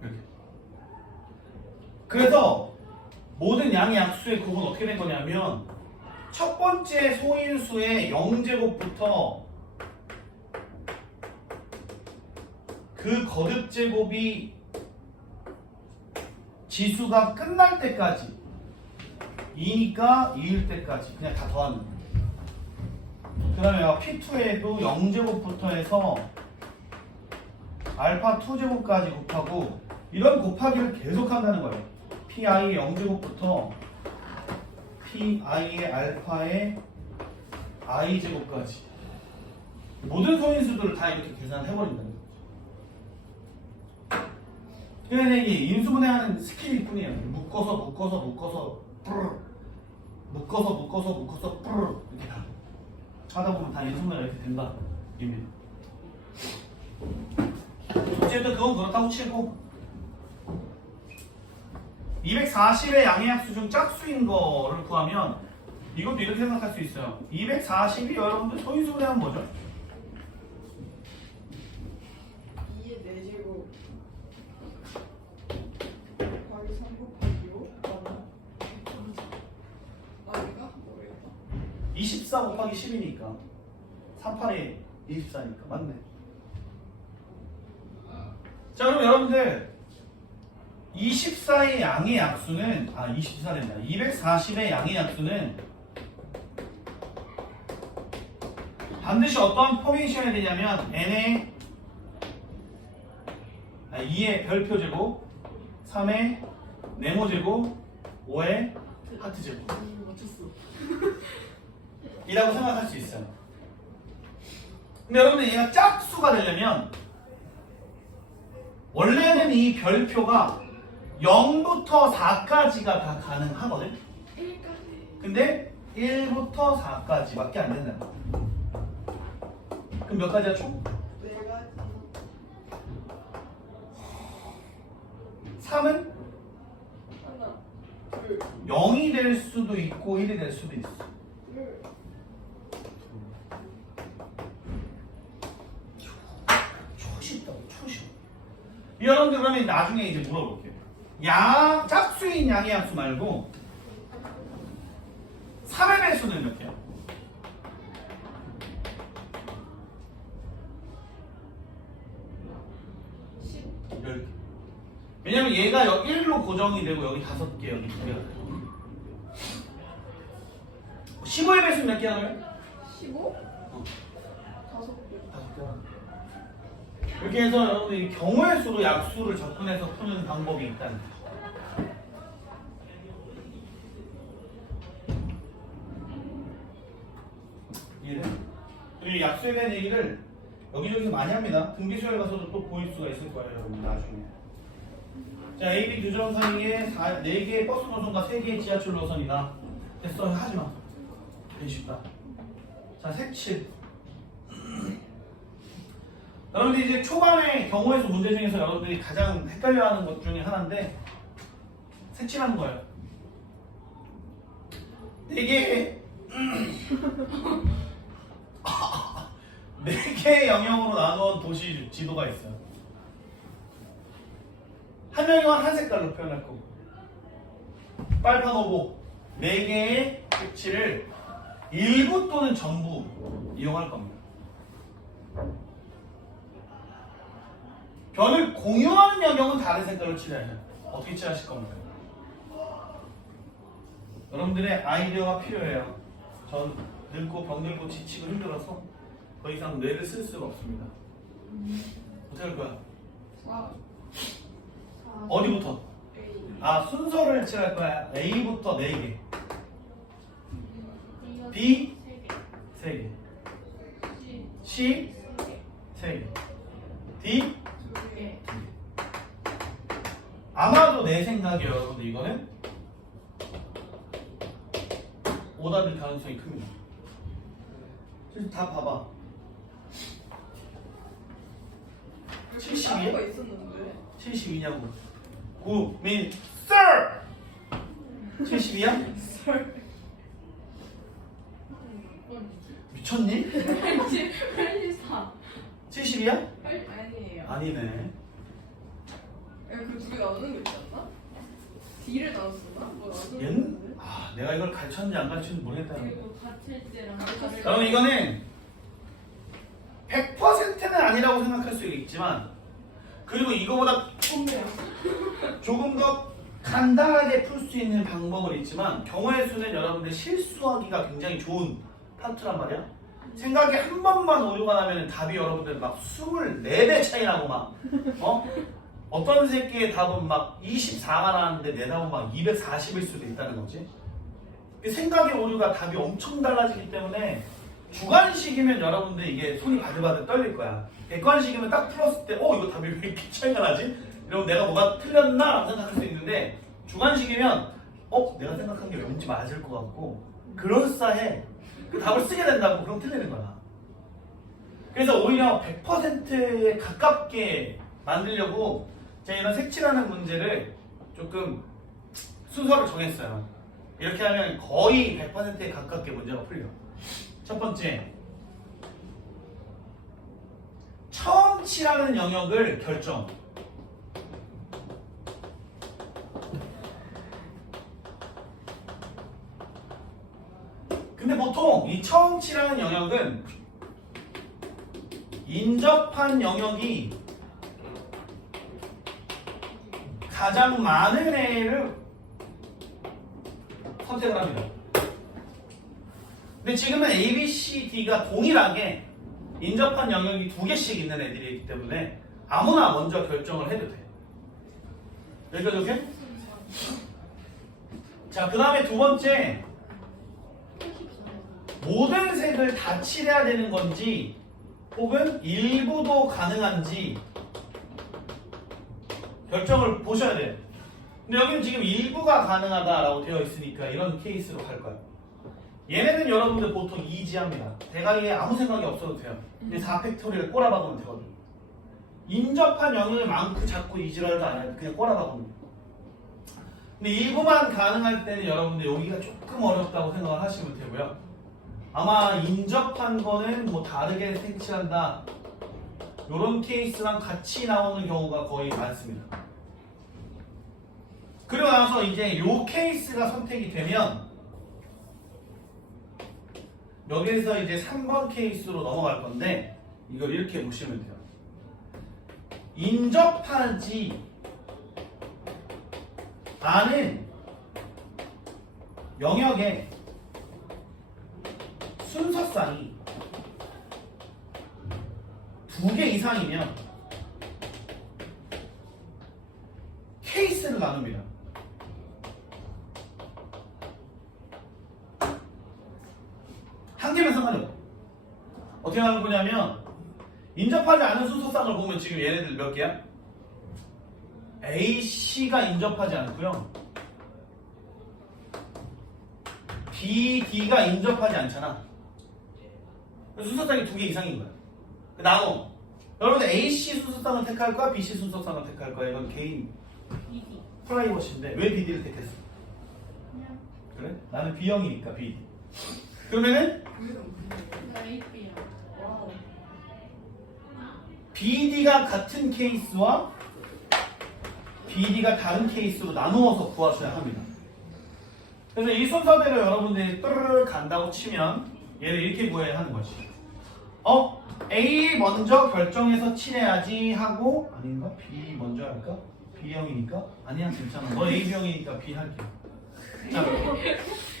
이렇게. 그래서 모든 양의 약수의 곱은 어떻게 된 거냐면 첫 번째 소인수의 0제곱부터 그 거듭 제곱이 지수가 끝날 때까지 2니까 2일 때까지 그냥 다 더하는 거예요. 그 다음에 P2에도 0제곱부터 해서 알파 2제곱까지 곱하고 이런 곱하기를 계속 한다는 거예요. PI의 0제곱부터 PI의 알파의 i제곱까지 모든 소인수들을 다 이렇게 계산해버린다는 거죠. 그냥 이게 인수분해하는 스킬일 뿐이에요. 묶어서 뿌르르 묶어서 뿌르르 이렇게 다 하다 보면 다 인수분해가 이렇게 된다. 이미. 어쨌든 그건 그렇다고 치고 240의 양의 약수 중 짝수인 거를 구하면 이것도 이렇게 생각할 수 있어요. 240이 여러분들 소인수분해하면 뭐죠? 2의 4제곱 곱하기 3 곱하기 5 아닌가? 모르겠다. 24 곱하기 10이니까 38에 24니까 맞네. 자 그럼 여러분들 24의 양의 약수는 24된다. 240의 양의 약수는 반드시 어떤 포메이션이 되냐면 n의 2의 별표 제곱, 3의 네모 제곱, 5의 하트 제곱 맞췄어. 이라고 생각할 수 있어요. 근데 여러분들 얘가 짝수가 되려면 원래는 이 별표가 0부터 4까지가 다 가능하거든? 1까지. 근데 1부터 4까지 밖에 안 된다. 그럼 몇 가지야 총? 4가지. 3은 하나, 둘, 0이 될 수도 있고 1이 될 수도 있어. 둘. 초쉽다고 초쉽. 여러분들 그러면 나중에 이제 물어볼게요. 짝수인 양의 약수 말고 3의 배수는 몇 개야? 10. 10개. 왜냐면 얘가 1로 고정이 되고 여기 5개 여기 2개가 돼요. 15의 배수는 몇 개야 그러면? 15? 어. 5개. 5개. 이렇게 해서 여러분들이 경우의 수로 약수를 접근해서 푸는 방법이 있다는 거죠. 이해돼? 이 약수에 대한 얘기를 여기저기서 많이 합니다. 등비수열 가서도 또 보일 수가 있을 거예요, 여러분 나중에. 자, A, B 교정 사이에 4개의 버스 노선과 3개의 지하철 노선이다. 됐어, 하지마. 되게 쉽다. 자, 색칠. 여러분들 이제 초반에 경우의 수 문제 중에서 여러분들이 가장 헷갈려하는 것 중에 하나인데 색칠하는 거예요. 4개의 4개의 영역으로 나누어 도시 지도가 있어요. 한 영역은 한 색깔로 표현할 거고 빨판 오보 4개의 색칠을 일부 또는 전부 이용할 겁니다. 변을 공유하는 영역은 다른 색깔로 칠해야죠. 어떻게 칠하실 겁니까? 여러분들의 아이디어가 필요해요. 전 늙고 병들고 지치고 힘들어서 더 이상 뇌를 쓸 수가 없습니다. 어떻게 할 거야? 4. 어디부터? 아, 순서를 칠할 거야. A부터 4개, B 3개, C 3개, D 아마도 내 생각이에요, 여러분들. 이거는 오답일 가능성이 큽니다. 지금 다 봐봐. 72? 가 있었는데. 72냐고. 구민 sir 72야? 미쳤니? 84. 70이야? 아니에요. 아니네. 그 두 개 나누는 게 있지 않나? D를 나눴었나? 뭐 나누는 얘는 아, 내가 이걸 가르쳤는지 안 가르쳤는지 모르겠다. 그리고 같을 때랑 가르쳤어요. 여러분 이거는 100%는 아니라고 생각할 수 있지만 그리고 이거보다 조금 더 간단하게 풀 수 있는 방법은 있지만 경우의 수는 여러분들 실수하기가 굉장히 좋은 파트란 말이야. 생각에 한 번만 오류가 나면 답이 여러분들 막 24배 차이 나고 막 어떤 새끼의 답은 막 24가 나왔는데 내 답은 막 240일 수도 있다는 거지. 생각의 오류가 답이 엄청 달라지기 때문에 주관식이면 여러분들 이게 손이 바들바들 떨릴 거야. 객관식이면 딱 풀었을 때 이거 답이 왜 이렇게 차이가 나지? 이러면 내가 뭐가 틀렸나? 라고 생각할 수 있는데 주관식이면 내가 생각한 게 왠지 맞을 것 같고 그럴싸해. 그 답을 쓰게 된다고 그럼 틀리는 거야. 그래서 오히려 100%에 가깝게 만들려고 제가 이런 색칠하는 문제를 조금 순서를 정했어요. 이렇게 하면 거의 100%에 가깝게 문제가 풀려. 첫 번째, 처음 칠하는 영역을 결정. 근데 보통 이 처음 칠하는 영역은 인접한 영역이 가장 많은 애를 선택을 합니다. 근데 지금은 A, B, C, D가 동일하게 인접한 영역이 2개씩 있는 애들이기 때문에 아무나 먼저 결정을 해도 돼. 여기까지 오케이? 자, 그 다음에 두 번째, 모든 색을 다 칠해야 되는 건지 혹은 일부도 가능한지 결정을 보셔야 돼요. 근데 여기는 지금 일부가 가능하다라고 되어 있으니까 이런 케이스로 갈 거예요. 얘네는 여러분들 보통 이지합니다. 대가리에 아무 생각이 없어도 돼요. 근데 4팩토리를 꼬라박으면 되거든요. 인접한 영역을 많고 작고 이지라도 안 해도 그냥 꼬라박으면 돼요. 근데 일부만 가능할 때는 여러분들 여기가 조금 어렵다고 생각을 하시면 되고요. 아마 인접한 거는 뭐 다르게 색칠한다 이런 케이스랑 같이 나오는 경우가 거의 많습니다. 그리고 나서 이제 요 케이스가 선택이 되면 여기에서 이제 3번 케이스로 넘어갈 건데 이걸 이렇게 보시면 돼요. 인접하지 않은 영역에 순서상이 2개 이상이면 케이스를 나눕니다. 한 개면 상관이 없어. 어떻게 하는 거냐면 인접하지 않은 순서상을 보면 지금 얘네들 몇 개야? A, C가 인접하지 않고요. B, D가 인접하지 않잖아. 순서상이 2개 이상인 거야. 나눠. 여러분들 AC 순서상을 택할 거야? BC 순서상을 택할 거야? 이건 개인 BD. 프라이버시인데 왜 BD를 택했어? 그냥 그래? 나는 B형이니까 BD. 그러면은 AB야. 와우. BD가 같은 케이스와 BD가 다른 케이스로 나누어서 구하셔야 합니다. 그래서 이 순서대로 여러분들이 뚜르르 간다고 치면 얘를 이렇게 구해야 하는 거지. A 먼저 결정해서 칠해야지 하고 아닌가? B 먼저 할까? B형이니까? 아니야 괜찮아. 너 AB형이니까 B 할게. 자,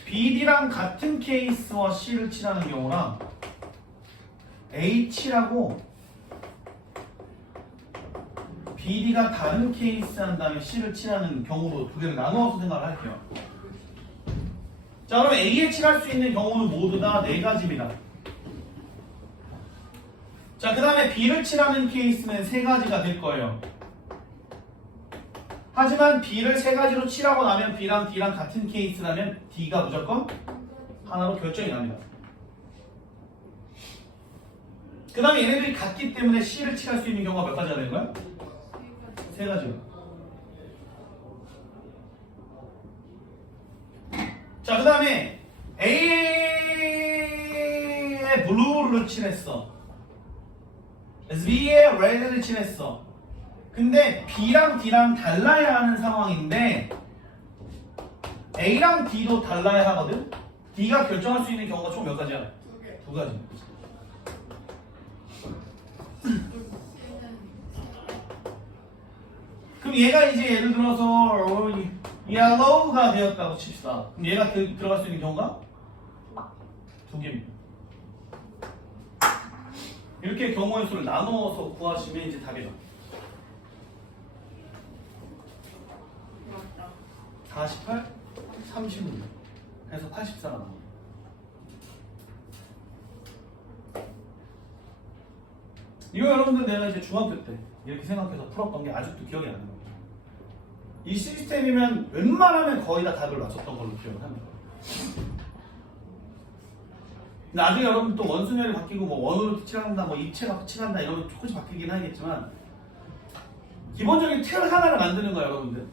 BD랑 같은 케이스와 C를 칠하는 경우랑 A 칠하고 BD가 다른 케이스 한 다음에 C를 칠하는 경우로 두 개를 나누어서 생각을 할게요. 자, 그럼 A에 칠할 수 있는 경우는 모두 다 네 가지입니다. 자, 그 다음에 B를 칠하는 케이스는 세 가지가 될 거예요. 하지만 B를 세 가지로 칠하고 나면 B랑 D랑 같은 케이스라면 D가 무조건 하나로 결정이 납니다. 그 다음에 얘네들이 같기 때문에 C를 칠할 수 있는 경우가 몇 가지가 되는 거야? 세 가지요. 자, 그 다음에 A에 블루를 칠했어. B에 레드를 칠했어. 근데 B랑 D랑 달라야 하는 상황인데 A랑 D도 달라야 하거든? D가 결정할 수 있는 경우가 총 몇 가지야? 두 개. 두 가지. 그럼 얘가 이제 예를 들어서 yellow가 되었다고 칩시다. 그럼 얘가 들어갈 수 있는 경우가 두 개입니다. 이렇게 경우의 수를 나누어서 구하시면 이제 답이죠. 맞다. 48, 36. 그래서 84가 나옵니다. 이거 여러분들 내가 이제 중학교 때 이렇게 생각해서 풀었던 게 아직도 기억이 안 나요. 이 시스템이면 웬만하면 거의 다 답을 맞췄던 걸로 기억을 합니다. 나중에 여러분 또 원순열이 바뀌고 뭐 원으로 칠한다, 뭐 입체가 칠한다 이러면 조금씩 바뀌긴 하겠지만 기본적인 틀 하나를 만드는 거야 여러분들.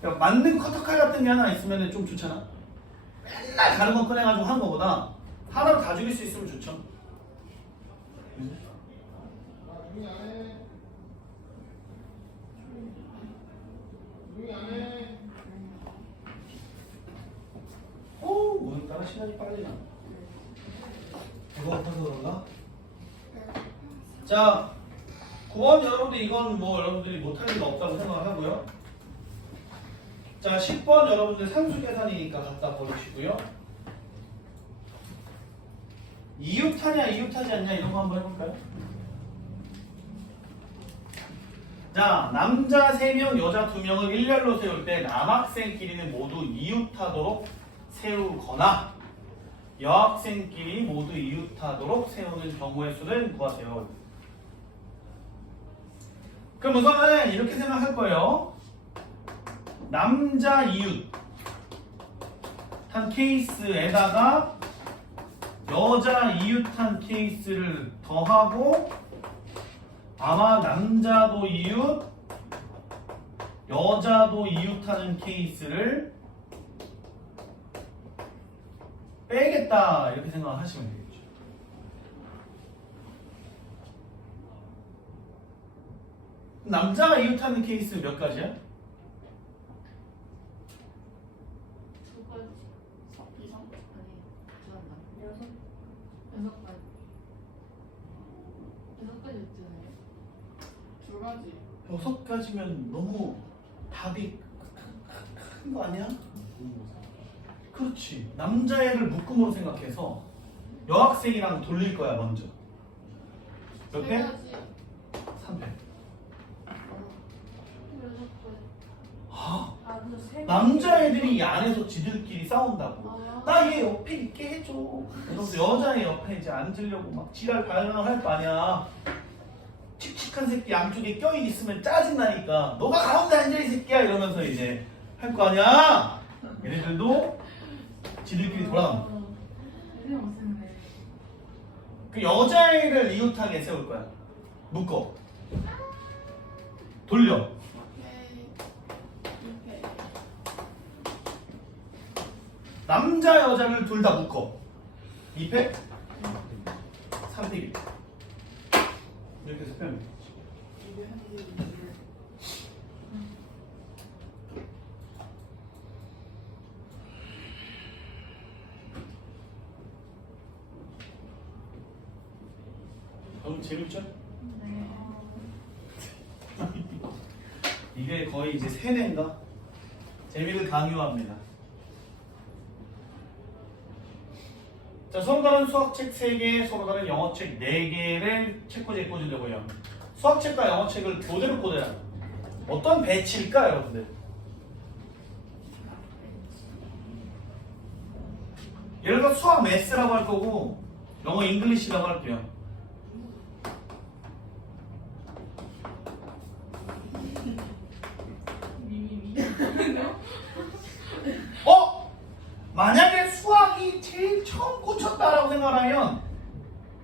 그러니까 맞는 커터칼 같은 게 하나 있으면 좀 좋잖아. 맨날 다른 거 꺼내가지고 하는 거보다 하나로 다 죽일 수 있으면 좋죠. 오늘따라 시간이 빨리 나. 이거 같아서 그런가? 자, 9번 여러분들 이건 뭐 여러분들이 못할 리가 없다고 생각을 하고요. 자, 10번 여러분들 산수 계산이니까 갖다 버리시고요. 이웃하냐 이웃하지 않냐 이런 거 한번 해볼까요? 자, 남자 3명, 여자 2명을 일렬로 세울 때 남학생끼리는 모두 이웃하도록 세우거나 여학생끼리 모두 이웃하도록 세우는 경우의 수를 구하세요. 그럼 우선은 이렇게 생각할 거예요. 남자 이웃 한 케이스에다가 여자 이웃한 케이스를 더하고 아마 남자도 이웃, 여자도 이웃하는 케이스를 빼겠다 이렇게 생각하시면 되겠죠. 남자가 이웃하는 케이스 몇 가지야? 두 가지. 이상? 아니, 여섯 가지. 6가지 있잖아요. 두 가지. 6가지면 너무 답이 큰 거 아니야? 그렇지. 남자애를 묶음으로 생각해서 여학생이랑 돌릴 거야 먼저. 몇 배? 3배. 6가지. 남자애들이 이 안에서 지들끼리 싸운다고. 아. 나 얘 옆에 있게 해줘. 그래서 여자애 옆에 이제 앉으려고 막 지랄 발광을 할 거 아니야. 칙칙한 새끼 양쪽에 껴있으면 짜증나니까 너가 가운데 앉아 이 새끼야 이러면서 이제 할 거 아니야. 얘네들도 지들끼리 돌아갑니다. 그냥 없었네. 그 여자애를 이웃하게 세울 거야. 묶어. 돌려. 오케이. 오케이. 남자 여자를 둘 다 묶어. 2패 3패 이렇게 해서 빼면 돼. 너무 재밌죠? 네. 이게 거의 이제 세뇌인가? 재미를 강요합니다. 자, 서로 다른 수학책 3개, 서로 다른 영어책 4개를 책꽂이에 꽂으려고요. 수학책과 영어책을 교대로 꽂아야 해요. 어떤 배치일까, 여러분들? 예를 들어 수학 매스라고 할 거고 영어 잉글리시라고 할게요. 미미미. 만약에 수학이 제일 처음 꽂혔다라고 생각하면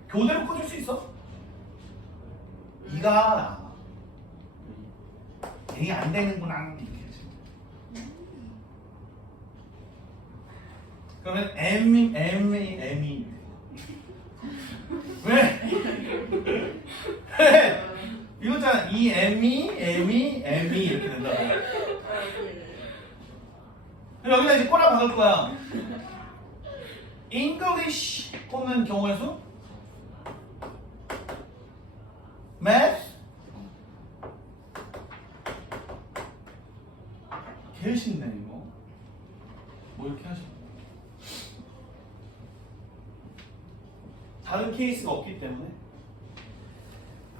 교대로 꽂을 수 있어? 이가 나와. 이게 안 되는구나. 이렇게 해야지. 그러면 M이 왜? 왜? 이거잖아. 이 M이 이렇게 된다. 여기다 이제 꼬라 박을 거야. English 꽂는 경우의 수? Math? 제일 쉽네 이거. 뭐 이렇게 하셔. 다른 케이스가 없기 때문에.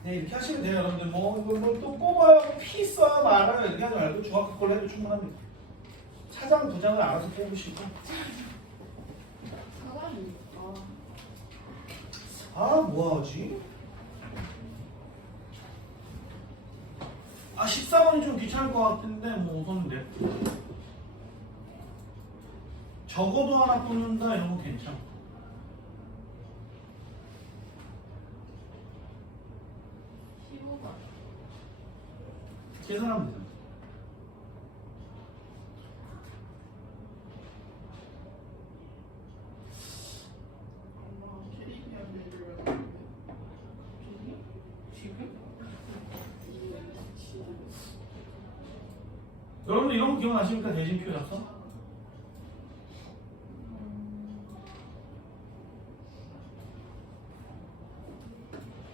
네, 이렇게 하시면 돼요, 여러분들. 뭐 또 뽑아요, 피 써요, 말아요 이렇게 하지 말고 중학교 걸로 해도 충분합니다. 차장 두 장을 알아서 뽑으시고. 사람이. 뭐하지? 14번이 좀 귀찮을 것 같은데 뭐 우선 적어도 하나 뽑는다 이런 거 괜찮아. 15번. 계산하면 되잖아. 여러분들 이런 거 기억나십니까? 대진표 작성?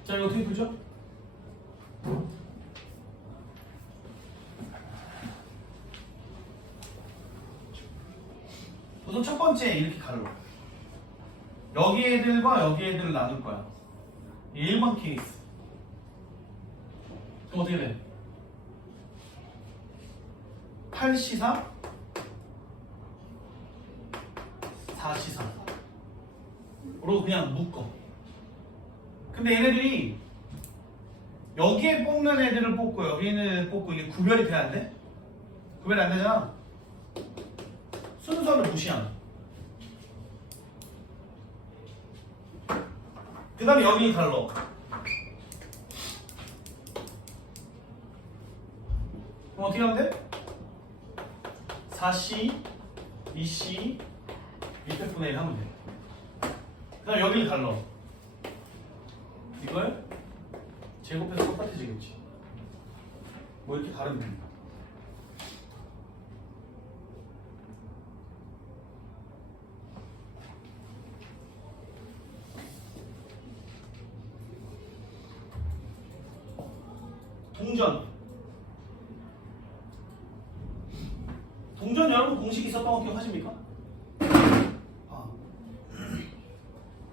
자, 이거 어떻게 풀죠? 우선 첫 번째 이렇게 갈로. 여기 애들과 여기 애들을 나눌 거야. 1번 케이스. 그럼 어떻게 돼? 8C3 4C3 으로 그냥 묶어. 근데 얘네들이 여기에 뽑는 애들을 뽑고 여기 있는 애들을 뽑고 이게 구별이 돼야 안 돼? 구별이 안 되잖아. 순서를 무시하는. 그 다음에 여기 갈로. 그럼 어떻게 하면 돼? 4C, 2C, 밑에 분의 1 하면 돼. 그 다음 여기를 갈러. 이걸 제곱해서 똑같아지겠지. 뭐 이렇게 가르면 됩니다. 동전. 동전 여러분 공식 있었던 거 기억하십니까?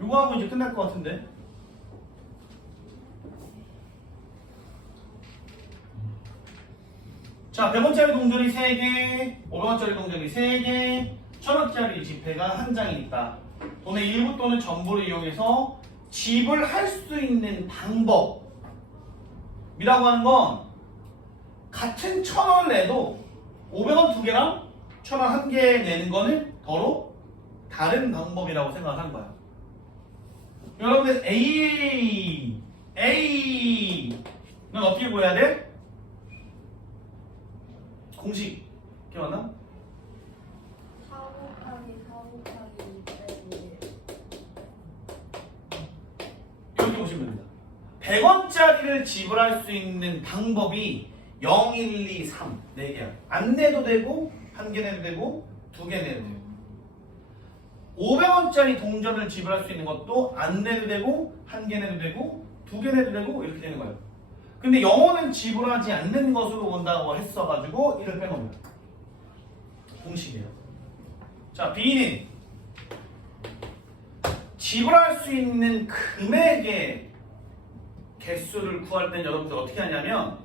이거 하면 이제 끝날 것 같은데. 자, 100원짜리 동전이 3개, 500원짜리 동전이 3개, 1000원짜리 지폐가 1장이 있다. 돈의 일부 또는 전부를 이용해서 지불할 수 있는 방법이라고 하는 건 같은 1000원을 내도 500원 2개랑 1000원 1개 내는 거는 더러 다른 방법이라고 생각하는 거야. 여러분들 A 공식 기억나? 4 곱하기 4 곱하기 200이 이렇게 보시면 됩니다. 100원짜리를 지불할 수 있는 방법이 0, 1, 2, 3 4개야. 안 내도 되고, 한 개 내도 되고, 두 개 내도 되고. 500원짜리 동전을 지불할 수 있는 것도 안 내도 되고, 한 개 내도 되고, 두 개 내도 되고 이렇게 되는 거예요. 근데 영어는 지불하지 않는 것으로 온다고 했어가지고 이를 뺀 겁니다. 공식이에요. 자, B는 지불할 수 있는 금액의 개수를 구할 때는 여러분들 어떻게 하냐면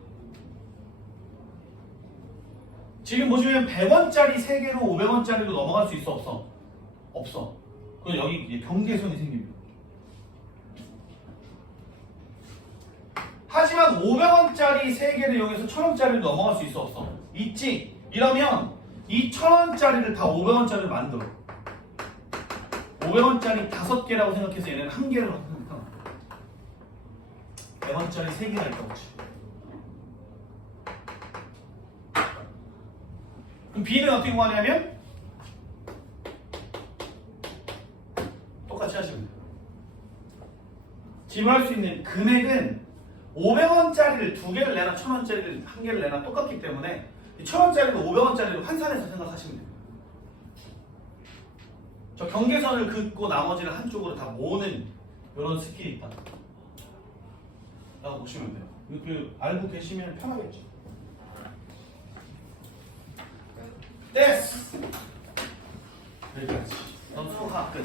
지금 보시면 100원짜리 3개로 500원짜리로 넘어갈 수 있어 없어? 없어. 그럼 여기 이제 경계선이 생깁니다. 하지만 500원짜리 3개를 이용해서 1000원짜리로 넘어갈 수 있어 없어? 있지? 이러면 이 1000원짜리를 다 500원짜리로 만들어. 500원짜리 5개라고 생각해서 얘는 1개를 생각하는 100원짜리 3개가 있다고 치. 그럼 B는 어떻게 구하냐면 똑같이 하시면 돼요. 지불할 수 있는 금액은 500원짜리를 2개를 내나 1000원짜리를 1개를 내나 똑같기 때문에 1000원짜리도 500원짜리로 환산해서 생각하시면 됩니다. 저 경계선을 긋고 나머지는 한쪽으로 다 모으는 이런 스킬이 있다. 라고 보시면 돼요. 그 알고 계시면 편하겠죠. 됐어. 여기까지. 넌 수학 끝.